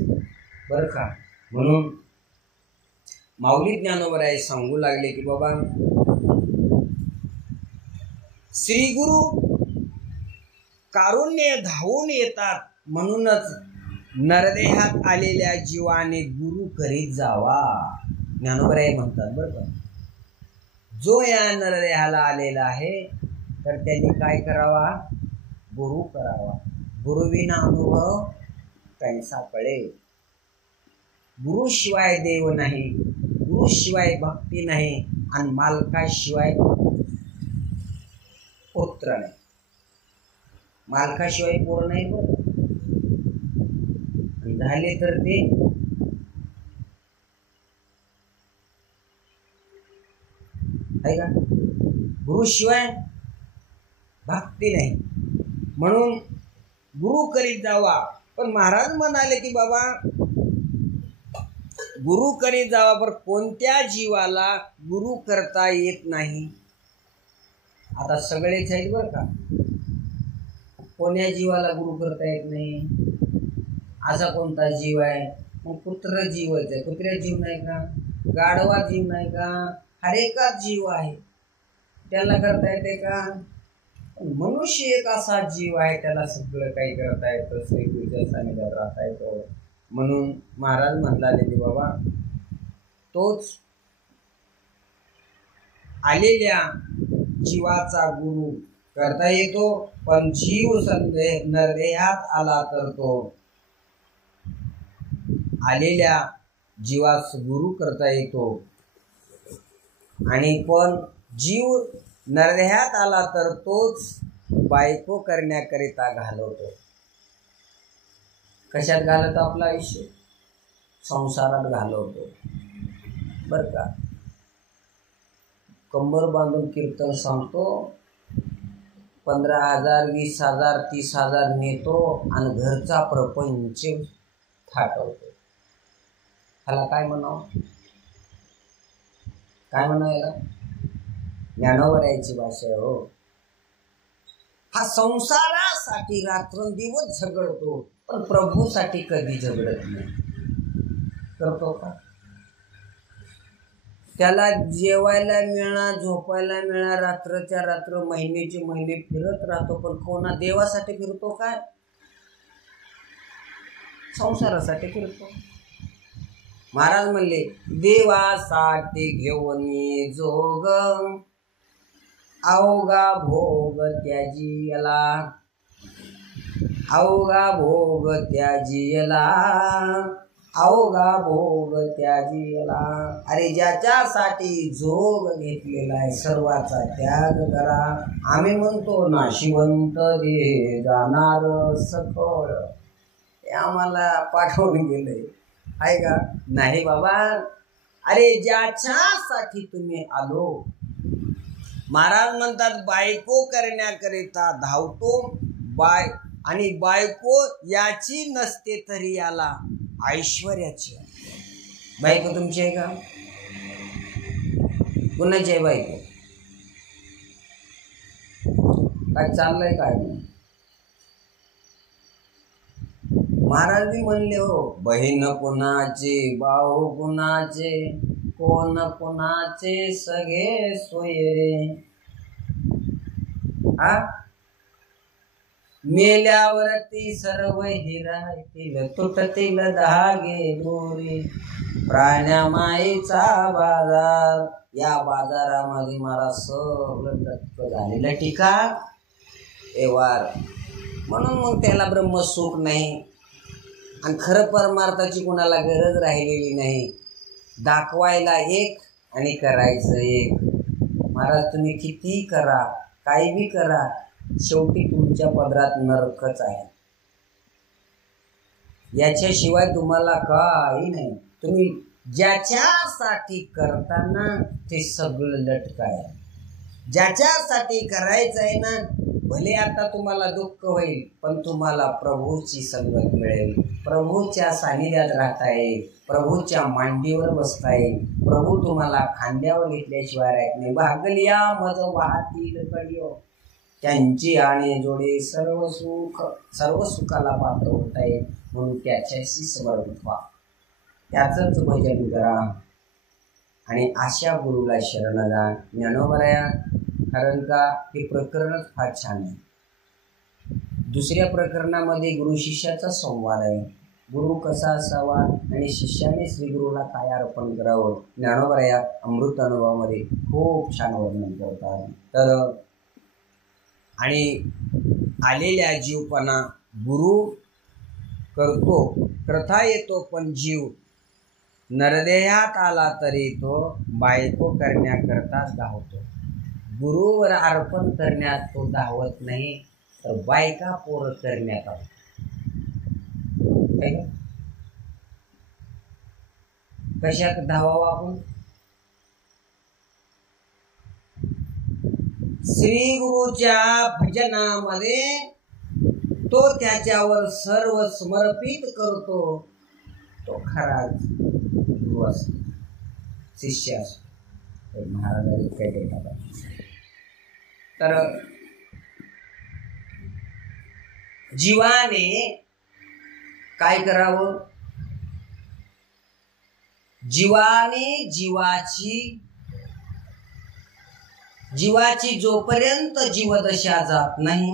बरं का. म्हणून माऊली ज्ञानोबराय सांगू लागले की बाबा श्रीगुरु कारुण्य धावून येतात. म्हणूनच नरदेहात आलेल्या जीवाने गुरु करीत जावा. ज्ञानोबराय म्हणतात बरं का. जो या नरदेहाला आलेला आहे तर त्यांनी काय करावा? गुरु करावा. गुरुविना अनुभव कैसा कळे. गुरुशिवाय देव नाही, गुरुशिवाय भक्ती नाही आणि मालकाशिवाय पुत्र नाही. मालकाशिवाय पोर नाही बरं. झाले तर ते आहे का. गुरुशिवाय भक्ती नाही. म्हणून गुरु करीत जावा. पण महाराज म्हणाले की बाबा गुरु करीत जावा, पण कोणत्या जीवाला गुरु करता येत नाही? आता सगळेच आहेत बरं का. कोण्या जीवाला गुरु करता येत नाही? असा कोणता जीव आहे? मग कुत्र जीवच आहे. कुत्र्या जीव नाही का? गाढवा जीव नाही का? हर एकाच जीव आहे, त्याला करता येते का? मनुष्य एक असा जीव आहे त्याला सगळं काही करता येतं, श्रीगुरूच्या सानिध्यात राहता येतं. म्हणून महाराज म्हणाले की बाबा तोच आलेल्या जीवाचा गुरु करता येतो. पण जीव नरदेहात आला तर तो आलेल्या जीवास गुरु करता येतो. आणि पण जीव नरदेहात आला तर तोच बायको करण्याकरिता घालवतो. कशात घालतो? आपलं आयुष्य संसारात घालवतो बर का. कंबर बांधून कीर्तन सांगतो, 15,000 20,000 30,000 नेतो आणि घरचा प्रपंच थाटवतो. ह्याला काय म्हणावं? काय म्हणावं याला? ज्ञानोबरायची भाषा हो. हा संसारासाठी रात्रंदिवस झगडतो, पण प्रभूसाठी कधी झगडत नाही. करतो का? त्याला जेवायला मिळणार, झोपायला मिळणार, रात्रच्या रात्र महिन्याचे महिने फिरत राहतो, पण कोणा देवासाठी फिरतो काय? संसारासाठी फिरतो. महाराज म्हणले देवासाठी घेऊन जोग अवघा भोग त्याजीला, अवघा भोग त्याजीला, अवघा भोग त्याजीला. अरे ज्याच्यासाठी जोग घेतलेला आहे सर्वाचा त्याग करा. आम्ही म्हणतो नाशिवंत दे जाणार सकळ, हे आम्हाला पाठवून गेले आहे का? नाही बाबा. अरे ज्याच्यासाठी तुम्ही आलो, महाराज म्हणतात बायको करण्याकरिता धावतो आणि बायको याची नसते तरी याला ऐश्वर्याची. बायको तुमची आहे का? कुणाची आहे बायको? काय चाललंय काय? महाराज बी म्हणले हो, बहीण कुणाचे, भाऊ कुणाचे, कोण कुणाचे सगळे सोयरे. हा मेल्यावरती सर्व हिरातील तुटतील धागे दोरे प्राण्यामाईचा बाजार. या बाजारामध्ये मला सगळं लटक झालेलं टीका व्यवहार. म्हणून मग त्याला ब्रह्मसुख नाही आणि खरं परमार्थाची कोणाला गरज राहिलेली नाही. दाखवायला एक आणि करायचं एक. महाराज तुम्ही किती करा काही बी करा शेवटी तुमच्या पदरात नरकच आहे. याच्याशिवाय तुम्हाला काही नाही. तुम्ही ज्याच्यासाठी करताना ते सगळं लटक आहे. ज्याच्यासाठी करायचं आहे ना भले आता तुम्हाला दुःख होईल पण तुम्हाला प्रभूची संगत मिळेल. प्रभूच्या सानिध्यात राहता येईल. प्रभूच्या मांडीवर बसता येईल. प्रभू तुम्हाला खांद्यावर घेतल्याशिवाय राहत नाही. भागलिया मज वाहतील कडियो त्यांची आणि जोडे सर्व सुखाला पात्र होता येईल. म्हणून त्याच्याशी समर्पित व्हा. त्याचंच भजन करा आणि अशा गुरुला शरण जा. ज्ञानोबराया कारण का हे प्रकरणच फार छान आहे. दुसऱ्या प्रकरणामध्ये गुरु शिष्याचा संवाद आहे. गुरु कसा असावा आणि शिष्याने श्रीगुरूला काय अर्पण करावं ज्ञानोबराया अमृत अनुभवामध्ये खूप छान वर्णन करतात. तर आणि आलेल्या जीवपणा गुरु करतो प्रथा येतो पण जीव नरदेहात आला तरी तो बायको करण्याकरताच धावतो. गुरुवर अर्पण करण्यात तो धावत नाही तर बायका पोर करण्यात आला. कशात धावावं आपण? श्री गुरुच्या भजनामध्ये तो त्याच्यावर सर्व समर्पित करतो. तो खरा गुरु असतो शिष्य असतो. महाराजांनी काय केलं तर जीवाने काय करावं? जीवाने जीवाची जोपर्यंत जीवदशा जात नाही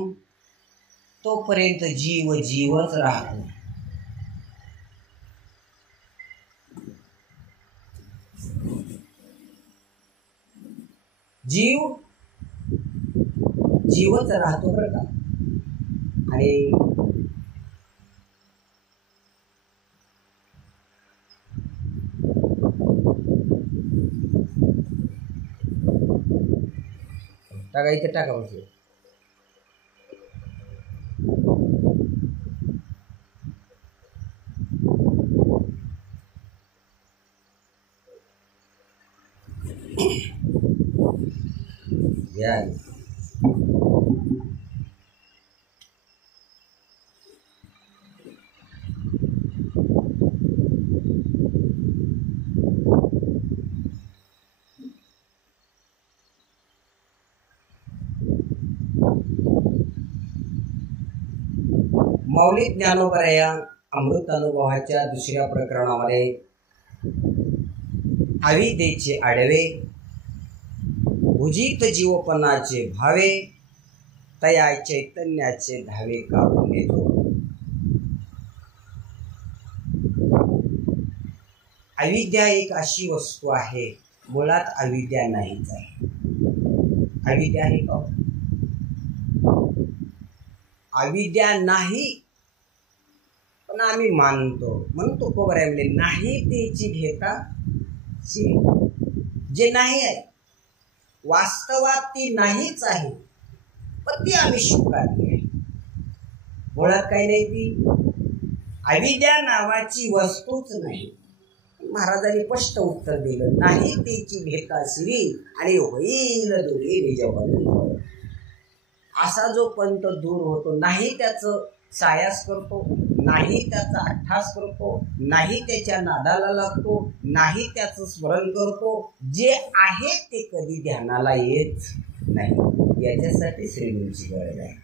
तोपर्यंत जीव जीवच राहतो. जीव जीवच राहतो बरं का. आणि टाका इथे टाका बसले. या मौलिक ज्ञानोबराया अमृत अनुभवाच्या दुसऱ्या प्रकरणामध्ये अविद्येचे आडवे भुजित जीवपणाचे भावे तया चैतन्याचे धावे काढून येतो. अविद्या एक अशी वस्तू आहे मुळात अविद्या नाहीच आहे. अविद्या आहे का? अविद्या नाही पण आम्ही मानतो म्हणतो खबर आहे म्हणजे नाही त्याची घेता जे नाही आहे वास्तवात ती नाहीच आहे पण ती आम्ही स्वीकारली आहे. मुळात काही नाही. ती अविद्या नावाची वस्तूच नाही. महाराजांनी स्पष्ट उत्तर दिलं नाही त्याची घेता श्री आणि होईल दुरी निजवन. असा जो पंत दूर होतो नाही त्याचं सायास करतो नाही त्याचा अठ्ठास करतो नाही त्याच्या नादाला लागतो नाही त्याचं स्मरण करतो जे आहे ते कधी ध्यानाला येत नाही. याच्यासाठी श्रीगुरूची गरज आहे.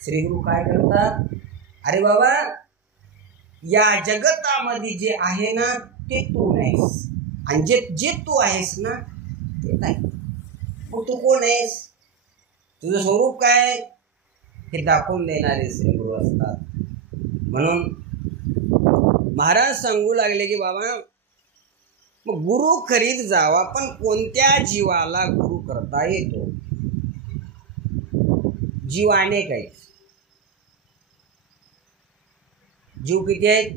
श्रीगुरू काय करतात? अरे बाबा या जगतामध्ये जे आहे ना ते तू नाहीस आणि जे तू आहेस ना ते नाही. मग तू कोण आहेस? तुझं स्वरूप काय? हे दाखवून देणारे श्री गुरु असतात. म्हणून महाराज सांगू लागले की बाबा मग गुरु करीत जावा, पण कोणत्या जीवाला गुरु करता येतो? जीव अनेक आहेत. जीव किती आहेत?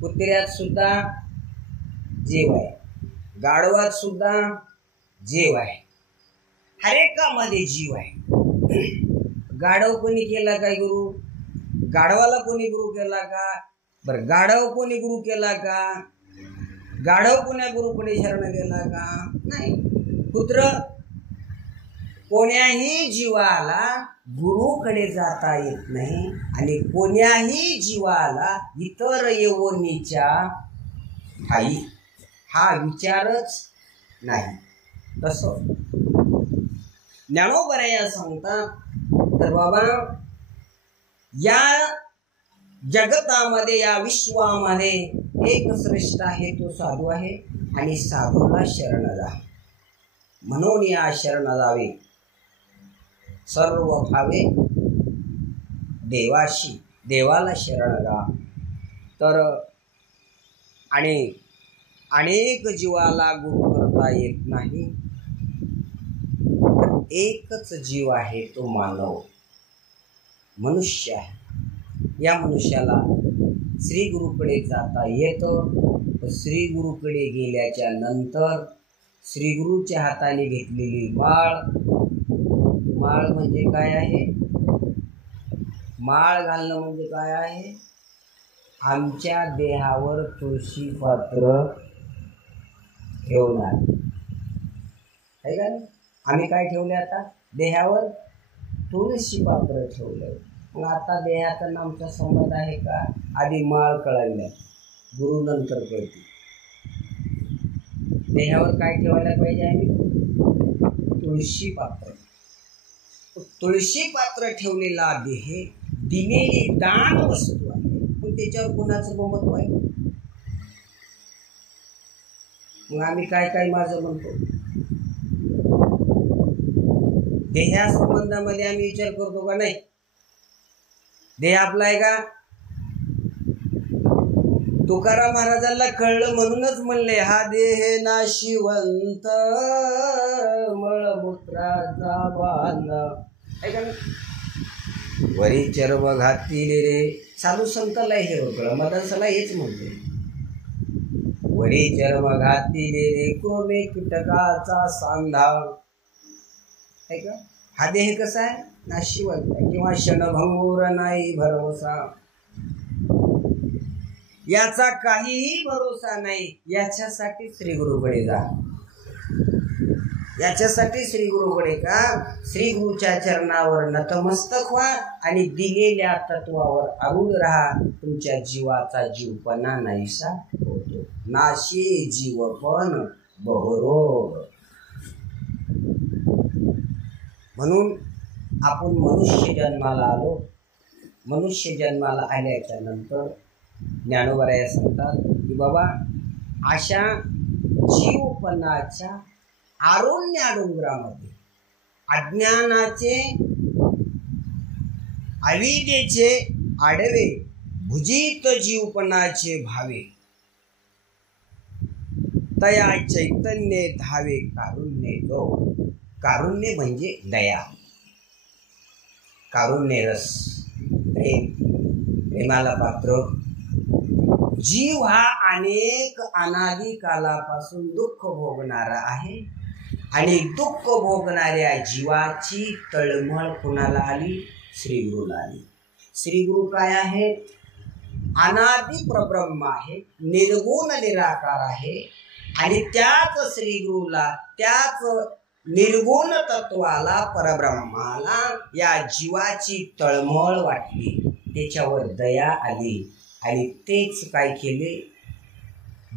कुत्र्यात सुद्धा जीव आहे, गाढवात सुद्धा जीव आहे, हरेकामध्ये जीव आहे. गाढव कोणी केला काय गुरु? गाढवाला कोणी गुरु केला का? बरं, गाढव कोणी गुरु केला का? गाढव कोण्या गुरुकडे शरण गेला का? नाही. कुत्र कोण्याही जीवाला गुरुकडे जाता येत नाही आणि कोण्याही जीवाला इतर योनीच्या ठाई हा विचारच नाही. तसं ज्ञानोबा या सांगतात तर बाबा या जगतामध्ये या विश्वामध्ये एक श्रेष्ठ आहे, तो साधू आहे आणि साधूला शरण जा. म्हणून या शरण जावे सर्व भावे देवाशी, देवाला शरण जा. तर आणि अनेक जीवाला गुरु करता येत नाही. एकच जीव आहे, तो मानव मनुष्य आहे. या मनुष्याला श्री गुरुकडे जाता येतं. श्री गुरुकडे गेल्याच्या नंतर श्री गुरुच्या हाताने घेतलेली माळ, माळ म्हणजे काय आहे? माळ घालणं म्हणजे काय आहे? आमच्या देहावर तुळशी पात्र ठेवणार आहे का? आम्ही काय ठेवले? आता देहावर तुळशी पात्र ठेवलं. मग आता देहाचा आमचा संबंध आहे का? आधी माळ कळायला, गुरु नंतर कळते. देहावर काय ठेवायला पाहिजे? आम्ही तुळशी पात्र. तुळशी पात्र ठेवलेला देह दिलेली दान वस्तू आहे, पण त्याच्यावर कोणाचं ममत्व आहे? मग आम्ही काय काय माझं म्हणतो? देहा संबंधामध्ये आम्ही विचार करतो का नाही? देह आपला आहे का? तुकाराम महाराजांना कळलं म्हणूनच म्हणले, हा देह नाशिवंत मळमूत्राचा बांध आहे का? वरी चर्म घातीले रे. साधू संताला हे कळलं, मदनसाला हेच म्हणते. वरी चर्म घातीले रे क्रोमे कीटकाचा सांधा आहे का? हा देह कसा आहे? नाशिवंत किंवा क्षणभंगूर नाही भरोसा. याचा काहीही भरोसा नाही. याच्यासाठी श्री गुरुकडे जा. याच्यासाठी श्री गुरुकडे का? श्री गुरुच्या चरणावर नतमस्तक व्हा आणि दिलेल्या तत्वावर आरूढ राहा. तुमच्या जीवाचा जीवपणा नाहीसा होतो. नाशी जीवपण बहरो. म्हणून आपण मनुष्य जन्माला आलो. मनुष्य जन्माला आल्याच्या नंतर ज्ञानोबा सांगतात की बाबा अशा जीवपणाच्या आरोण्या डोंगरामध्ये अज्ञानाचे अविद्येचे आडवे भुजित जीवपणाचे भावे तया चैतन्य धावे कारुण्य दो. कारुण्य म्हणजे दया, कारुण्य रस, प्रेम, प्रेमाला पात्र. जीव हा अनेक अनादी कालापासून दुःख भोगणारा आहे आणि दुःख भोगणाऱ्या जीवाची तळमळ कुणाला आली? श्री गुरुला आली. श्री गुरु काय आहे? अनादी परब्रह्म आहे, निर्गुण निराकार आहे आणि त्याच श्री गुरुला, त्याच निर्गुण तत्वाला, परब्रह्माला या जीवाची तळमळ वाटली, त्याच्यावर दया आली आणि तेच काय केले?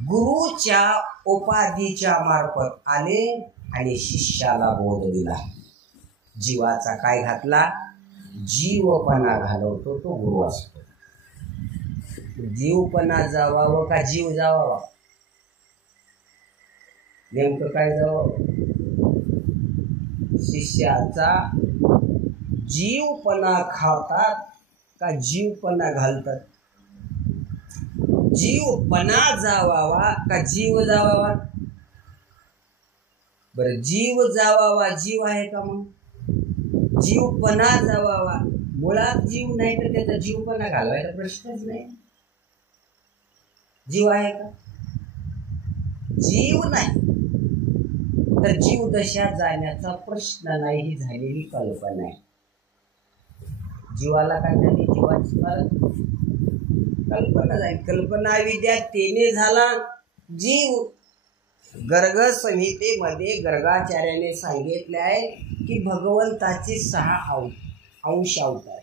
गुरुच्या उपाधीच्या मार्फत आले आणि शिष्याला बोध दिला. जीवाचा काय घातला? जीवपणा घालवतो तो गुरु असतो. जीवपणा जावावं का जीव जावावा? नेमकं काय जावं? शिष्याचा जीवपणा खातात का जीवपणा घालतात? जीवपणा जावावा का जीव जावावा? बरं, जीव जावावा जीव आहे का? मग जीवपणा जावावा, मुळात जीव नाही तर त्याचा जीवपणा घालवायचा प्रश्नच नाही. जीव आहे का? जीव नाही तर जीव दशा जाण्याचा प्रश्न नाही, ही झालेली कल्पना आहे. जीवाला काय झाली? जीवाची मला कल्पना झाली. कल्पना विद्या तेने झाला जीव. गर्ग संहितेमध्ये गर्गाचार्याने सांगितले आहे की भगवंताचे 6 अंश अवतार.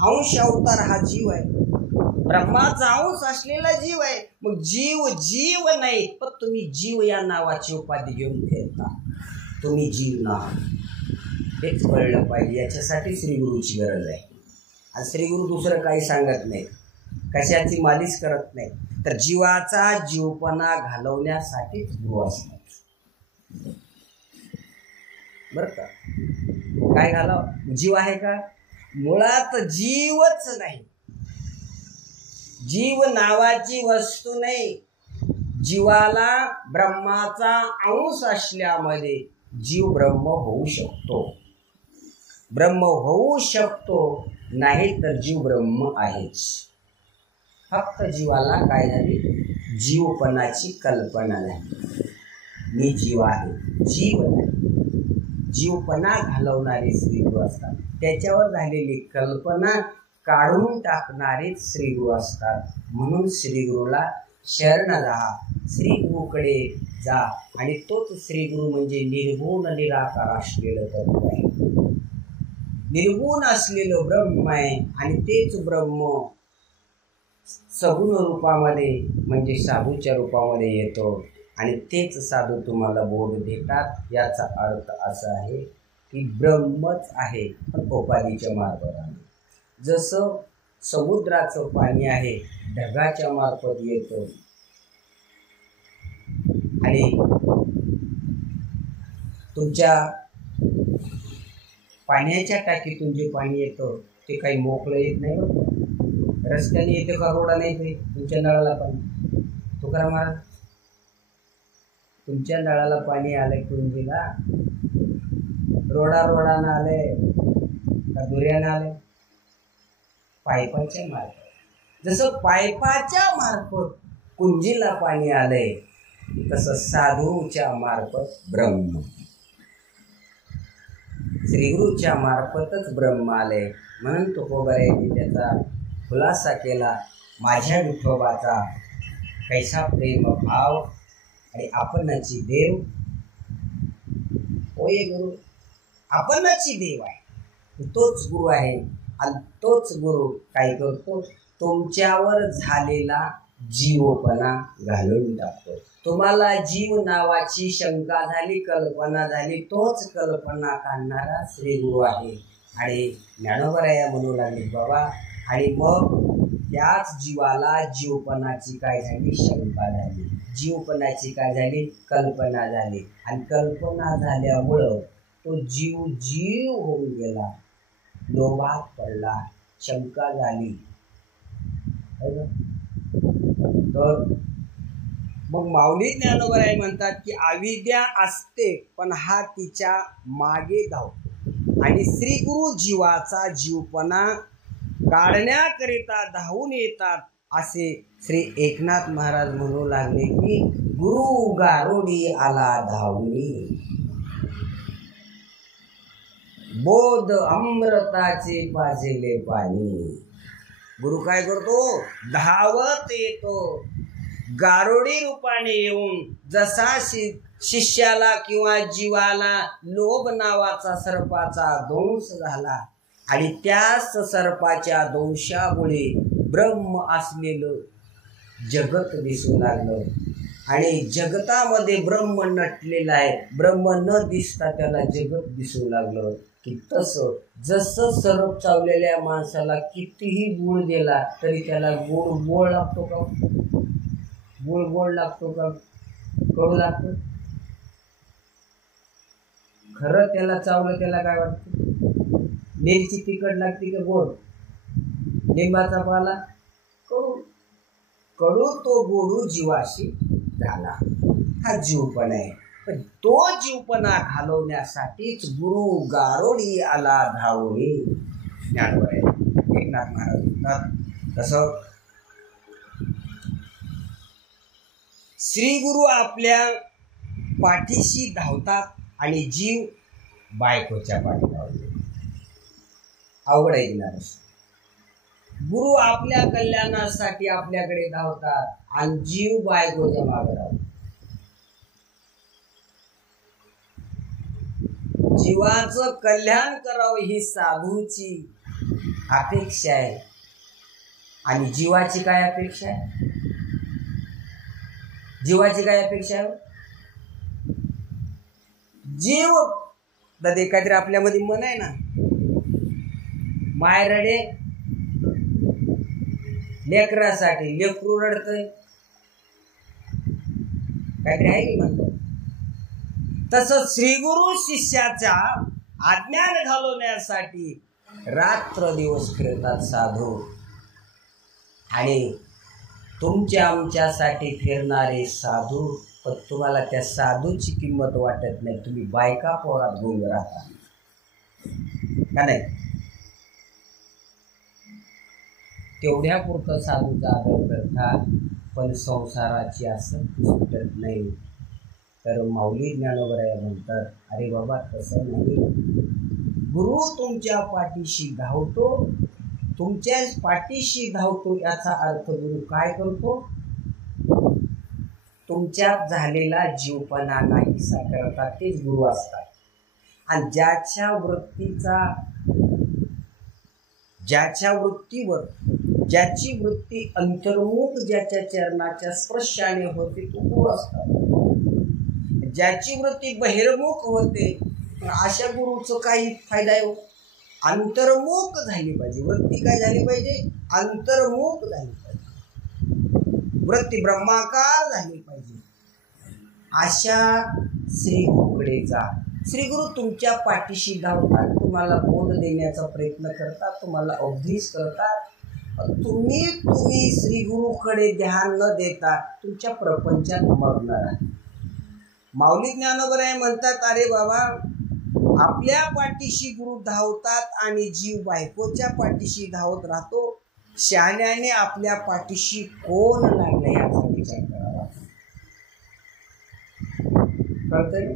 अंश अवतार हा जीव आहे. ब्रह्माचा अंश असलेला जीव आहे. मग जीव नाही, पण तुम्ही जीव या नावाची उपाधी घेऊन फिरता. तुम्ही जीव ना, हेच कळलं पाहिजे. याच्यासाठी श्रीगुरूची गरज आहे. आणि श्रीगुरू दुसरं काही सांगत नाही, कशाची मालिश करत नाही, तर जीवाचा जीवपणा घालवण्यासाठीच गुरु असतात. बर का? काय घालाव? जीव आहे का? मुळात जीवच नाही. जीव नावाची वस्तू नाही. जीवाला ब्रह्माचा अंश असल्यामध्ये जीव ब्रह्म होऊ शकतो. ब्रह्म होऊ शकतो, नाही तर जीव ब्रह्म आहेच. फक्त जीवाला काय झाली? जीवपणाची कल्पना नाही. मी जीव आहे, जीव नाही. जीवपणा घालवणारे श्रीगुरु असतात. त्याच्यावर झालेली कल्पना काढून टाकणारे श्रीगुरु असतात. म्हणून श्रीगुरूला शरण राहा, श्रीगुरूकडे जा. आणि तोच श्रीगुरु म्हणजे निर्गुण निराकार असलेलं तत्व आहे. निर्गुण असलेलं ब्रह्म आहे. आणि तेच ब्रह्म सगुण रूपामध्ये म्हणजे साधूच्या रूपामध्ये येतो. आणि तेच साधू तुम्हाला बोध देतात. याचा अर्थ असा आहे की ब्रह्मच आहे, पण उपाधीच्या मार्फत. जसं समुद्राचं पाणी आहे, ढगाच्या मार्फत येतं. आणि तुमच्या पाण्याच्या टाकीतून जे पाणी येतं ते काही मोकळं येत नाही. रस्त्याने येते का रोडाने येते? तुमच्या नळाला पाणी. तुकाराम महाराज, तुमच्या नळाला पाणी आलंय कुंजीला, रोडानं आलंय का दुऱ्यानं आलंय? पाईपाच्या मार्फत. जसं पाईपाच्या मार्फत कुंजीला पाणी आलंय, तसं साधूच्या मार्फत ब्रह्म, श्रीगुरूच्या मार्फतच ब्रह्म आले. म्हणून तुकोबारायांनी त्याचा खुलासा केला. माझ्या विठोबाचा कैसा प्रेम भाव आणि आपणाची देव होय गुरु. आपणाची देव आहे, तोच गुरु आहे. आणि तोच गुरु काय करतो? तुमच्यावर झालेला जीवपणा घालून टाकतो. तुम्हाला जीव नावाची शंका झाली, कल्पना झाली, तोच कल्पना काढणारा श्रीगुरु आहे. आणि ज्ञानोबराया म्हणू लागले बाबा. आणि मग त्याच जीवाला जीवपणाची काय झाली? शंका झाली. जीवपणाची काय झाली? कल्पना झाली. आणि कल्पना झाल्यामुळं तो जीव होऊन गेला, लोभात पडला, शंका झाली. तर मग माऊली ज्ञानोबराय म्हणतात की अविद्या असते, पण हा तिच्या मागे धावतो. आणि श्रीगुरु जीवाचा जीवपणा काढण्याकरिता धावून येतात. असे श्री एकनाथ महाराज म्हणू लागले की गुरु गारुडी आला धावून, बोध अमृताचे पाजेले पाणी. गुरु काय करतो? धावत येतो गारुडी रूपाने येऊन. जसा शिष्याला किंवा जीवाला लोभ नावाचा सर्पाचा दंश झाला आणि त्याच सर्पाच्या दंशामुळे ब्रह्म असलेलं जगत दिसू लागलं. आणि जगतामध्ये ब्रह्म नटलेला आहे, ब्रह्म न दिसता त्याला जगत दिसू लागलं. की तसं जसं सर्प चावलेल्या माणसाला कितीही गुळ दिला तरी त्याला गोड लागतो का? गोड लागतो का? कडू लागतो? खरं त्याला चावलं त्याला काय वाटतं? मिरची तिखट लागते का गोड? लिंबाचा पाला कडू. कडू तो गोडू जीवाशी झाला. हा जीवपणा आहे. पण तो जीवपणा घालवण्यासाठीच गुरु गारोडी आला धावडे. ज्ञानोबा एकनाथ महाराज म्हणतात तसं श्री गुरु आपल्या पाठीशी धावतात आणि जीव बायकोच्या पाठी धावतो. अवघड आहे ना. गुरु आपल्या कल्याणासाठी आपल्याकडे धावतात आणि जीव बायकोच्या मागे धावतो. जीवाचं कल्याण करावं ही साधूची अपेक्षा आहे. आणि जीवाची काय अपेक्षा आहे? जीवाची काय अपेक्षा आहे? जीव दादा काहीतरी आपल्यामध्ये मन आहे ना, माय रडे लेकरासाठी, लेकरू रडतय, काहीतरी आहे की म्हणतो. तसंच श्रीगुरु शिष्याच्या अज्ञान घालवण्यासाठी रात्र दिवस फिरतात साधू. आणि तुमच्या आमच्यासाठी फिरणारे साधू, पण तुम्हाला त्या साधूची किंमत वाटत नाही. तुम्ही बायका पोरात गुंग राहता का नाही? तेवढ्या पुरतं साधूचा आदर करतात, पण संसाराची आसक्ती सुटत नाही. तर माऊली ज्ञानोबराया म्हणतात, अरे बाबा तसं नाही. गुरु तुमच्या पाठीशी धावतो, तुमच्या पाठीशी धावतो याचा अर्थ गुरु काय करतो? तुमच्यात झालेला जीवपणा नाहीसा करतात. तेच गुरु असतात. आणि ज्याच्या वृत्तीवर ज्याची वृत्ती अंतर्मुख ज्याच्या चरणाच्या स्पर्शाने होते तो गुरु असतात. ज्याची वृत्ती बहिर्मुख होते अशा गुरुचं काही फायदा आहे? अंतर्मुख झाली पाहिजे. वृत्ती काय झाली पाहिजे? अंतर्मुख झाली पाहिजे. वृत्ती ब्रह्माकार झाली पाहिजे. अशा श्रीगुरूकडे जा. श्रीगुरु तुमच्या पाठीशी धावतात, तुम्हाला बोध देण्याचा प्रयत्न करतात, तुम्हाला उपदेश करतात. तुम्ही श्रीगुरूकडे ध्यान न देता तुमच्या प्रपंचात मग्न राहा. माऊली ज्ञानोबराय म्हणतात, अरे बाबा आपल्या पाठीशी गुरु धावतात आणि जीव बायकोच्या पाठीशी धावत राहतो. शहाण्याने आपल्या पाठीशी कोण लागलं याचा विचार करावा. कळतंय?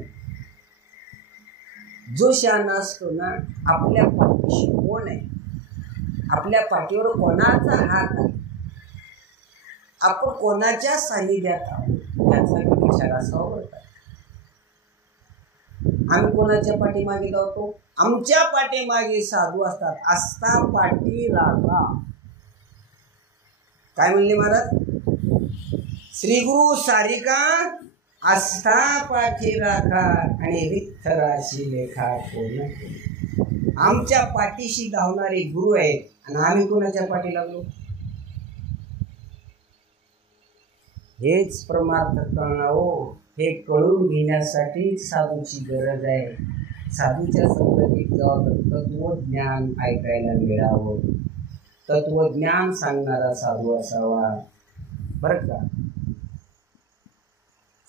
जो शहाणा असतो ना, आपल्या पाठीशी कोण आहे, आपल्या पाठीवर कोणाचा हात आहे, आपण कोणाच्या सानिध्यात आहोत याचा विचार असावा. आम्ही कोणाच्या पाठीमागे धावतो? आमच्या पाठीमागे साधू असतात. आस्था पाठी राखा. काय म्हणले महाराज? श्रीगुरु सारिका आस्था पाठी राखा आणि विठ्ठलाशी लेखा कोण. आमच्या पाठीशी धावणारे गुरु आहेत आणि आम्ही कोणाच्या पाठी लागलो? हेच परमार्थ कळणावं. हे कळून घेण्यासाठी साधूची गरज आहे. साधूच्या संगतीत जावं, तत्वज्ञान ऐकायला मिळावं. तत्वज्ञान सांगणारा साधू असावा. बरं का?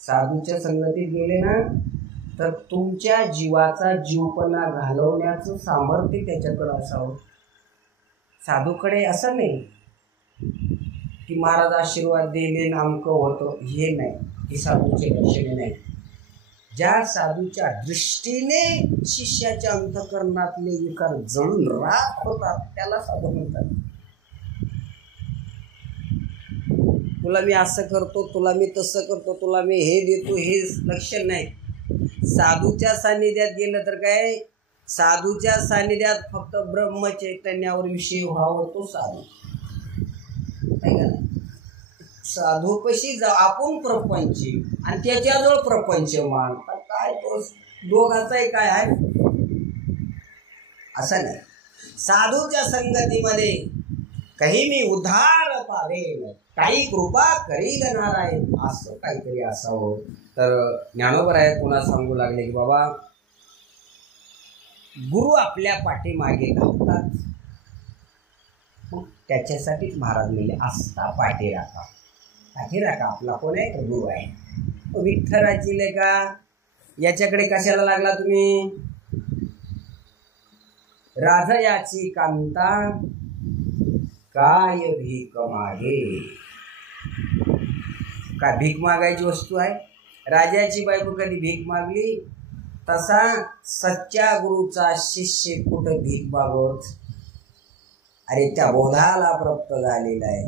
साधूच्या संगतीत गेले ना तर तुमच्या जीवाचा जीवपणा घालवण्याचं सामर्थ्य त्याच्याकडे असावं. साधूकडे असं नाही की महाराज आशीर्वाद दिले नामकं होतं, हे नाही. ही साधूचे लक्षणे नाही. ज्या साधूच्या दृष्टीने शिष्याच्या अंतःकरणातले विकार जळून राख होतात त्याला साधू म्हणतात. तुला मी असं करतो, तुला मी तसं करतो, तुला मी हे देतो, हे लक्षण नाही. साधूच्या सानिध्यात गेलं तर काय? साधूच्या सानिध्यात फक्त ब्रह्मचैतन्यावर विषय व्हावं तो साधू. साधू कशी जा आपण प्रपंच आणि त्याच्याजवळ प्रपंच मान. काय तो दोघाचाही काय आहे? असं नाही. साधूच्या संगतीमध्ये काही मी उधार पावेन, काही कृपा करील नारायण, असं काहीतरी असावं. तर ज्ञानोबराय पुन्हा सांगू लागले की बाबा गुरु आपल्या पाठीमागे धावतात, मग त्याच्यासाठीच महाराज म्हणले असता पाठी राखा. पाठी राखा आपला कोण आहे? गुरु आहे. विठ्ठलाची लेका याच्याकडे कशाला लागला तुम्ही? राधयाची कांता काय भीक मागे. का भीक मागायची वस्तू आहे? राजाची बायको कधी भीक मागली? तसा सच्चा गुरुचा शिष्य कुठं भीक मागवत? अरे त्या बोधाला प्राप्त झालेला आहे,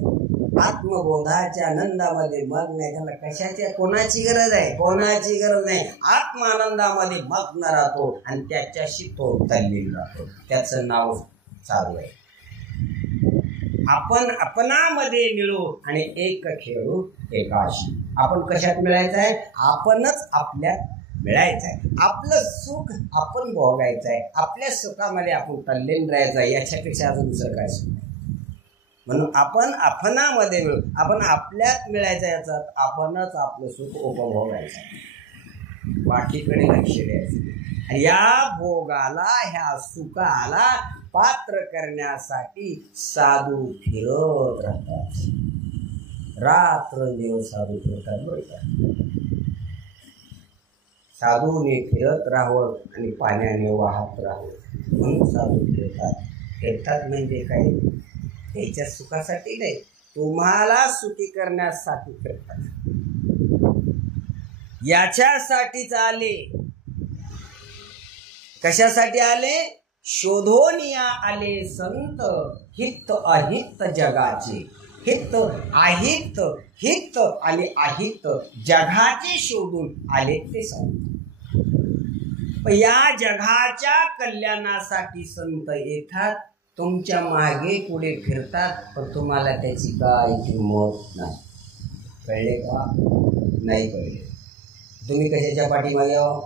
आत्मबोधाच्या आनंदामध्ये मग्न आहे. त्याला कशाच्या कोणाची गरज आहे? कोणाची गरज नाही. आत्मानंदामध्ये मग्न राहतो आणि त्याच्याशी तो तल्लीन राहतो. त्याचं नाव चालू आहे. आपण आपणामध्ये मिळू आणि एक खेळू एकाशी. आपण कशात मिळायचं आहे? आपणच आपल्यात मिळायचं आहे. आपलं सुख आपण भोगायचं आहे. आपल्या सुखामध्ये आपण तल्लीन राहायचं आहे. याच्यापेक्षा अजून दुसरं काय सुख नाही. म्हणून आपण आपणामध्ये मिळू, आपण आपल्यात मिळायचं. याचा आपणच आपलं सुख उपभोगायचं आहे, बाकीकडे लक्ष द्यायचं. आणि या भोगाला, ह्या सुखाला पात्र करण्यासाठी साधू फिरत राहतात. रात्र साधू फिरतात. बरोबर, साधूने फिरत राहावं आणि पाण्याने वाहत राहावं म्हणून साधू फिरतात. फिरतात म्हणजे काय? त्याच्या सुखासाठी नाही, तुम्हाला सुखी करण्यासाठी फिरतात. याच्यासाठीच आले. कशासाठी आले? शोधून या आले संत हित अहित जगाचे. हित अहित, हित आणि अहित जगाचे शोधून आले ते संत. या जगाच्या कल्याणासाठी संत येतात, तुमच्या मागे पुढे फिरतात, पण तुम्हाला त्याची काय किंमत नाही. कळले का? नाही कळले. तुम्ही कशाच्या पाठीमागे आहो?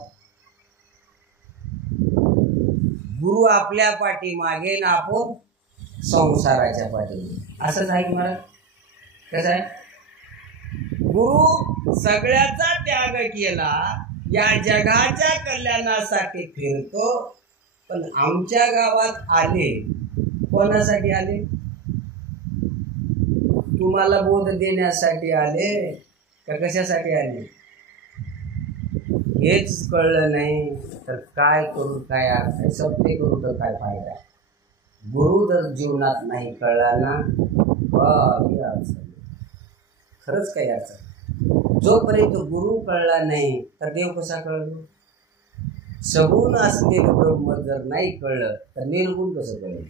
गुरु आपल्या पाठीमागे ना आपण संसाराच्या पाठीमागे. असंच आहे की मला? कसं आहे? गुरु सगळ्याचा त्याग केला, या जगाच्या कल्याणासाठी फिरतो. पण आमच्या गावात आले कोणासाठी आले? तुम्हाला बोध देण्यासाठी आले का कशासाठी आले? हेच कळलं नाही तर काय करू, काय अर्थ आहे? सत्य करू तर काय फायदा आहे? गुरु जर जीवनात नाही कळला ना, काही अडचण नाही. खरंच काही अडचण. जोपर्यंत गुरु कळला नाही तर देव कसा कळलो? सगुण असलेलं ब्रह्म जर नाही कळलं तर निर्गुण कसं कळेल?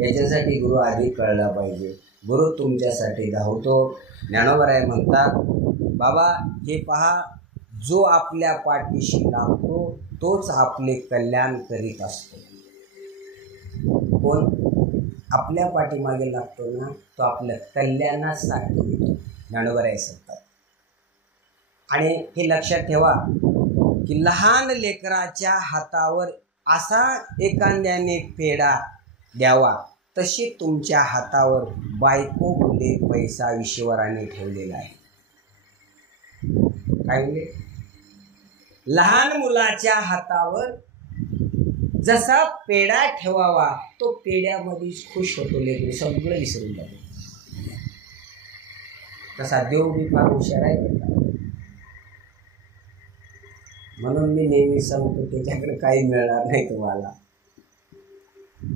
याच्यासाठी गुरु आधी कळला पाहिजे. गुरु तुमच्यासाठी धावतो. ज्ञानोबराय म्हणतात, बाबा हे पहा, जो आपल्या पाठीशी लागतो तोच आपले कल्याण करीत असतो. कोण आपल्या पाठीमागे लागतो ना, तो आपल्या कल्याणासाठी येतो. ज्ञानोबराय सांगतात. आणि हे लक्षात ठेवा की लहान लेकराच्या हातावर असा एखाद्याने पेढा द्यावा, तशी तुमच्या हातावर बायको, मुले, पैसा ईश्वराने ठेवलेला आहे. काय म्हणजे? लहान मुलाच्या हातावर जसा पेढा ठेवावा, तो पेढ्यामध्येच खुश होतो. लेकरू सगळं विसरून जातो. तसा देव बी फार हुशार आहे. म्हणून मी नेहमी सांगतो, त्याच्याकडे काही मिळणार नाही तुम्हाला.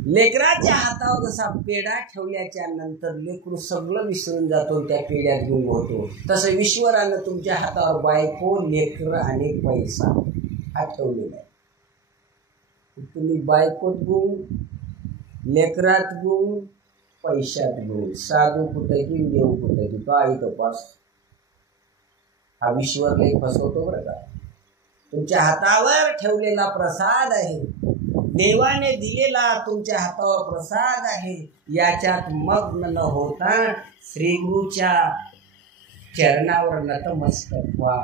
लेकराच्या हातावर जसा पेढा ठेवल्याच्या नंतर लेकरू सगळं विसरून जातो, त्या पेढ्यात गुंग होतो. तसं ईश्वरानं तुमच्या हातावर बायको, लेकर आणि पैसा हा ठेवलेला आहे. तुम्ही बायकोत गुंग, लेकरात गुंग, पैशात गुंग. साधू कुठे की देव कुठे की काही तपास. हा ईश्वरलाही फसवतो बरं का. तुमच्या हातावर ठेवलेला प्रसाद आहे, देवाने दिलेला तुमच्या हातावर प्रसाद आहे. याच्यात मग्न न होता श्रीगुरूच्या चरणावर नतमस्तक व्हा.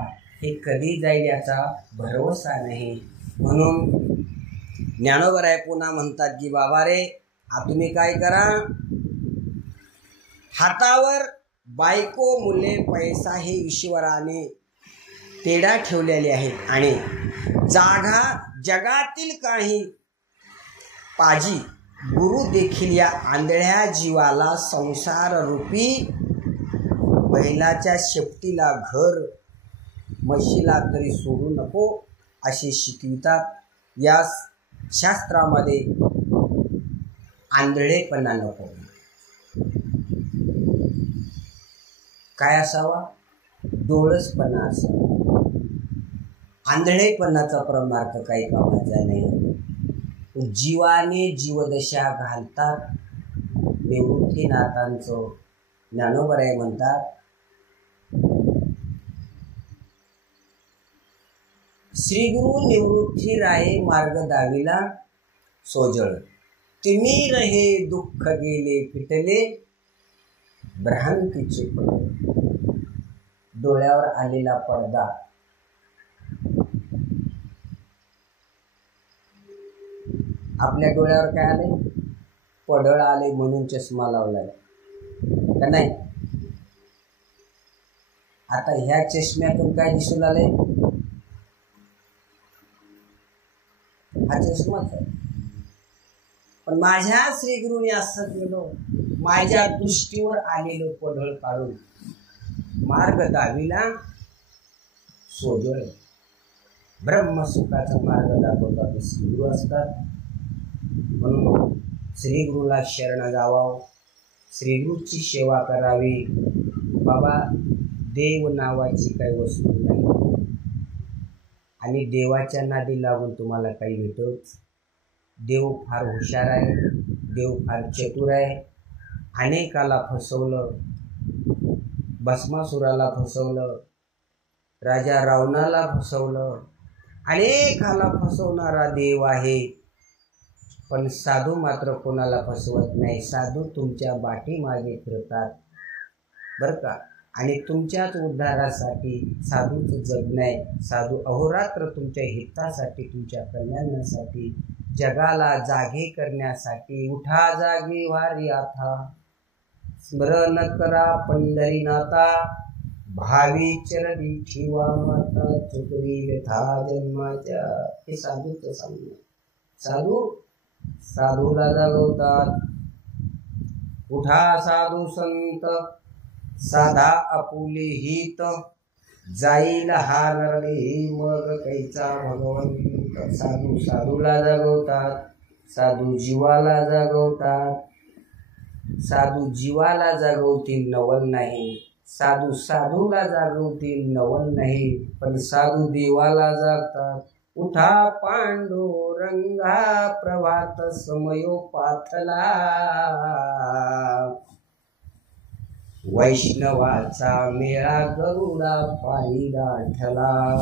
हे कधी जाईल याचा भरोसा नाही. म्हणून ज्ञानोबराय पुन्हा म्हणतात की बाबा रे, तुम्ही काय करा, हातावर बायको, मुले, पैसा हे ईश्वराने पेढा ठेवलेले आहेत आणि जगातील काही पाजी गुरु देखील या आंधळ्या जीवाला संसार रूपी बैलाच्या शेपटीला घर म्हशीला तरी सोडू नको असे शिकवितात. या शास्त्रामध्ये आंधळेपणा नको. काय असावा? डोळसपणा असावा. आंधळेपणाचा परमार्थ काही कामाचा नाही. जीवाने जीवदशा घालतात. निवृत्तीनाथांचं ज्ञानोबराय म्हणतात, श्री गुरु निवृत्ती राये मार्ग दाविला सोजळ, तुम्ही रहे दुःख गेले पिटले भ्रांतीचे पडले. डोळ्यावर आलेला पडदा आपल्या डोळ्यावर काय आले? पडळ आले म्हणून चष्मा लावलाय का नाही? आता ह्या चष्म्यातून काय दिसून आले? हा चष्माच आहे. पण माझ्या श्री गुरुने असं केलं, माझ्या दृष्टीवर आलेलं पडळ काढून मार्ग दाविला सोजळ. ब्रह्मसुखाचा मार्ग दाखवतात श्री गुरु असतात. म्हणून श्री गुरुला शरण जावावं, श्री गुरुची सेवा करावी. बाबा, देव नावाची काही वस्तू नाही आणि देवाच्या नादी लागून तुम्हाला काही भेटत. देव फार हुशार आहे, देव फार चतुर आहे. अनेकाला फसवलं, भस्मासुराला फसवलं, राजा रावणाला फसवलं, अनेकाला फसवणारा देव आहे. पण साधू मात्र कोणाला फसवत नाही. साधू तुमच्या पाठीमागे फिरतात बरं का. आणि तुमच्याच उद्धारासाठी साधूचं जगणं आहे. साधू अहोरात्र तुमच्या हितासाठी, तुमच्या कल्याणासाठी, जगाला जागे करण्यासाठी. उठा जागे वारी आता, स्मरण करा पंढरीनाथा, भावी चरणी ठेवा माता, चुकली व्यथा जन्माच्या. हे साधूचं सांगणं. साधू साधूला जागवतात. उठा साधू संत, साधा आपुले हित, जाईल हा नरडे मग कैचा भगवंत. साधू साधूला जागवतात, साधू जीवाला जागवतात. साधू जीवाला जागवतील नवल नाही, साधू साधूला जागवतील नवल नाही, पण साधू देवाला जागतात. उठा पांडुरंगा प्रभात समयो पाथला, वैष्णवाचा मेळा गरुडा पायी गाठला.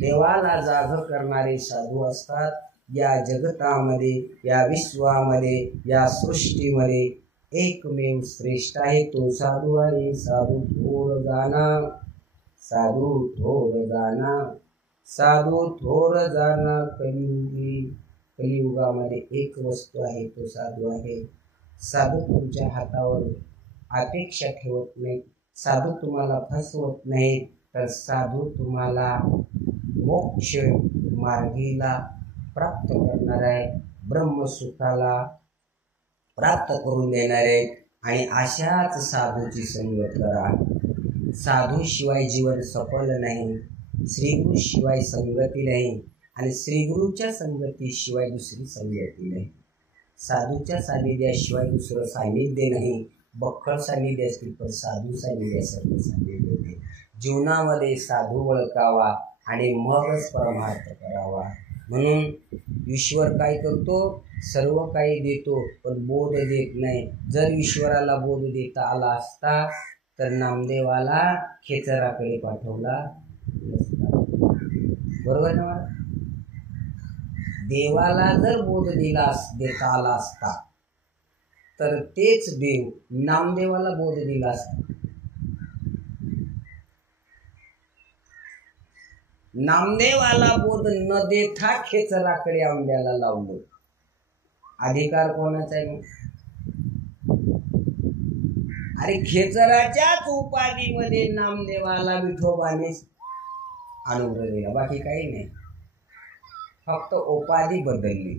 देवाला जाग करणारे साधू असतात. या जगतामध्ये, या विश्वामध्ये, या सृष्टीमध्ये एकमेव श्रेष्ठ आहे तो साधू आहे. साधू थोर जाना, साधू थोर जाना, साधू थोर जाना कलियुगी. कलियुगामध्ये एक वस्तू आहे तो साधू आहे. साधू तुमच्या हातावर अपेक्षा ठेवत नाही, साधू तुम्हाला फसवत नाही, तर साधू तुम्हाला मोक्ष मार्गीला प्राप्त करणार आहे, ब्रह्मसुखाला प्राप्त करून देणार आहे. आणि अशाच साधूची संगत करा. साधूशिवाय जीवन सफल नाही, श्रीगुरूशिवाय संगती नाही, आणि श्रीगुरूच्या संगतीशिवाय दुसरी संगती नाही. साधूच्या सानिध्याशिवाय दुसरं सानिध्य नाही. बक्कळ सानिध्य असतील पण साधू सानिध्यासारखं सानिध्य नाही. जीवनामध्ये साधू ओळखावा आणि मगच परमार्थ करावा. म्हणून ईश्वर काय करतो? सर्व काही देतो पण बोध देत नाही. जर ईश्वराला बोध देता आला असता तर नामदेवाला खेचराकडे पाठवला नसता. बरोबर ना? देवाला जर बोध देता आला असता तर तेच देव नामदेवाला बोध दिला असता. नामदेवाला बोध न देता खेचराकडे आंब्याला लावलं. अधिकार कोणाचा आहे? अरे खेचराच्याच उपाधीमध्ये नामदेवाला विठोबाने अनुग्रह दिला, बाकी काही नाही. फक्त उपाधी बदलली.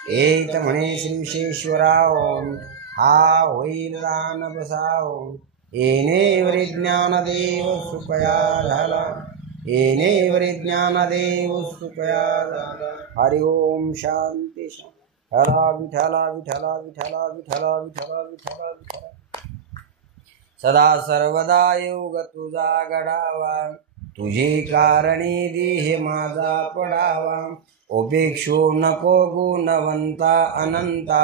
एत म्हणे श्री विश्वेश्वराव हा होईल दान बसाव येणेवरी ज्ञानदेव सुखया झाला येणेवरी ज्ञानदेव सुखया झाला हरि ओम शांती हरा विठला विठला विठला विठला विठला विठला विठला सदा सर्वदा योग तुझा घडावा तुझे कारणी देह माझा पडावा उपेक्षो नको गुणवंता अनंता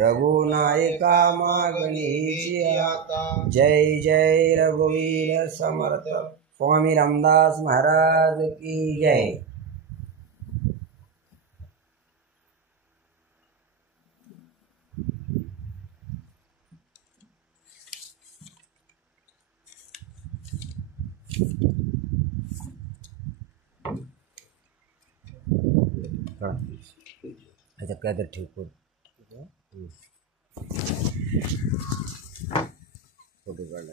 रघुनायका मागणीची आता जय जय रघुवीर समर्थ स्वामी रामदास महाराज की जय. त्याच्यात काय तर ठेव फोटो काढला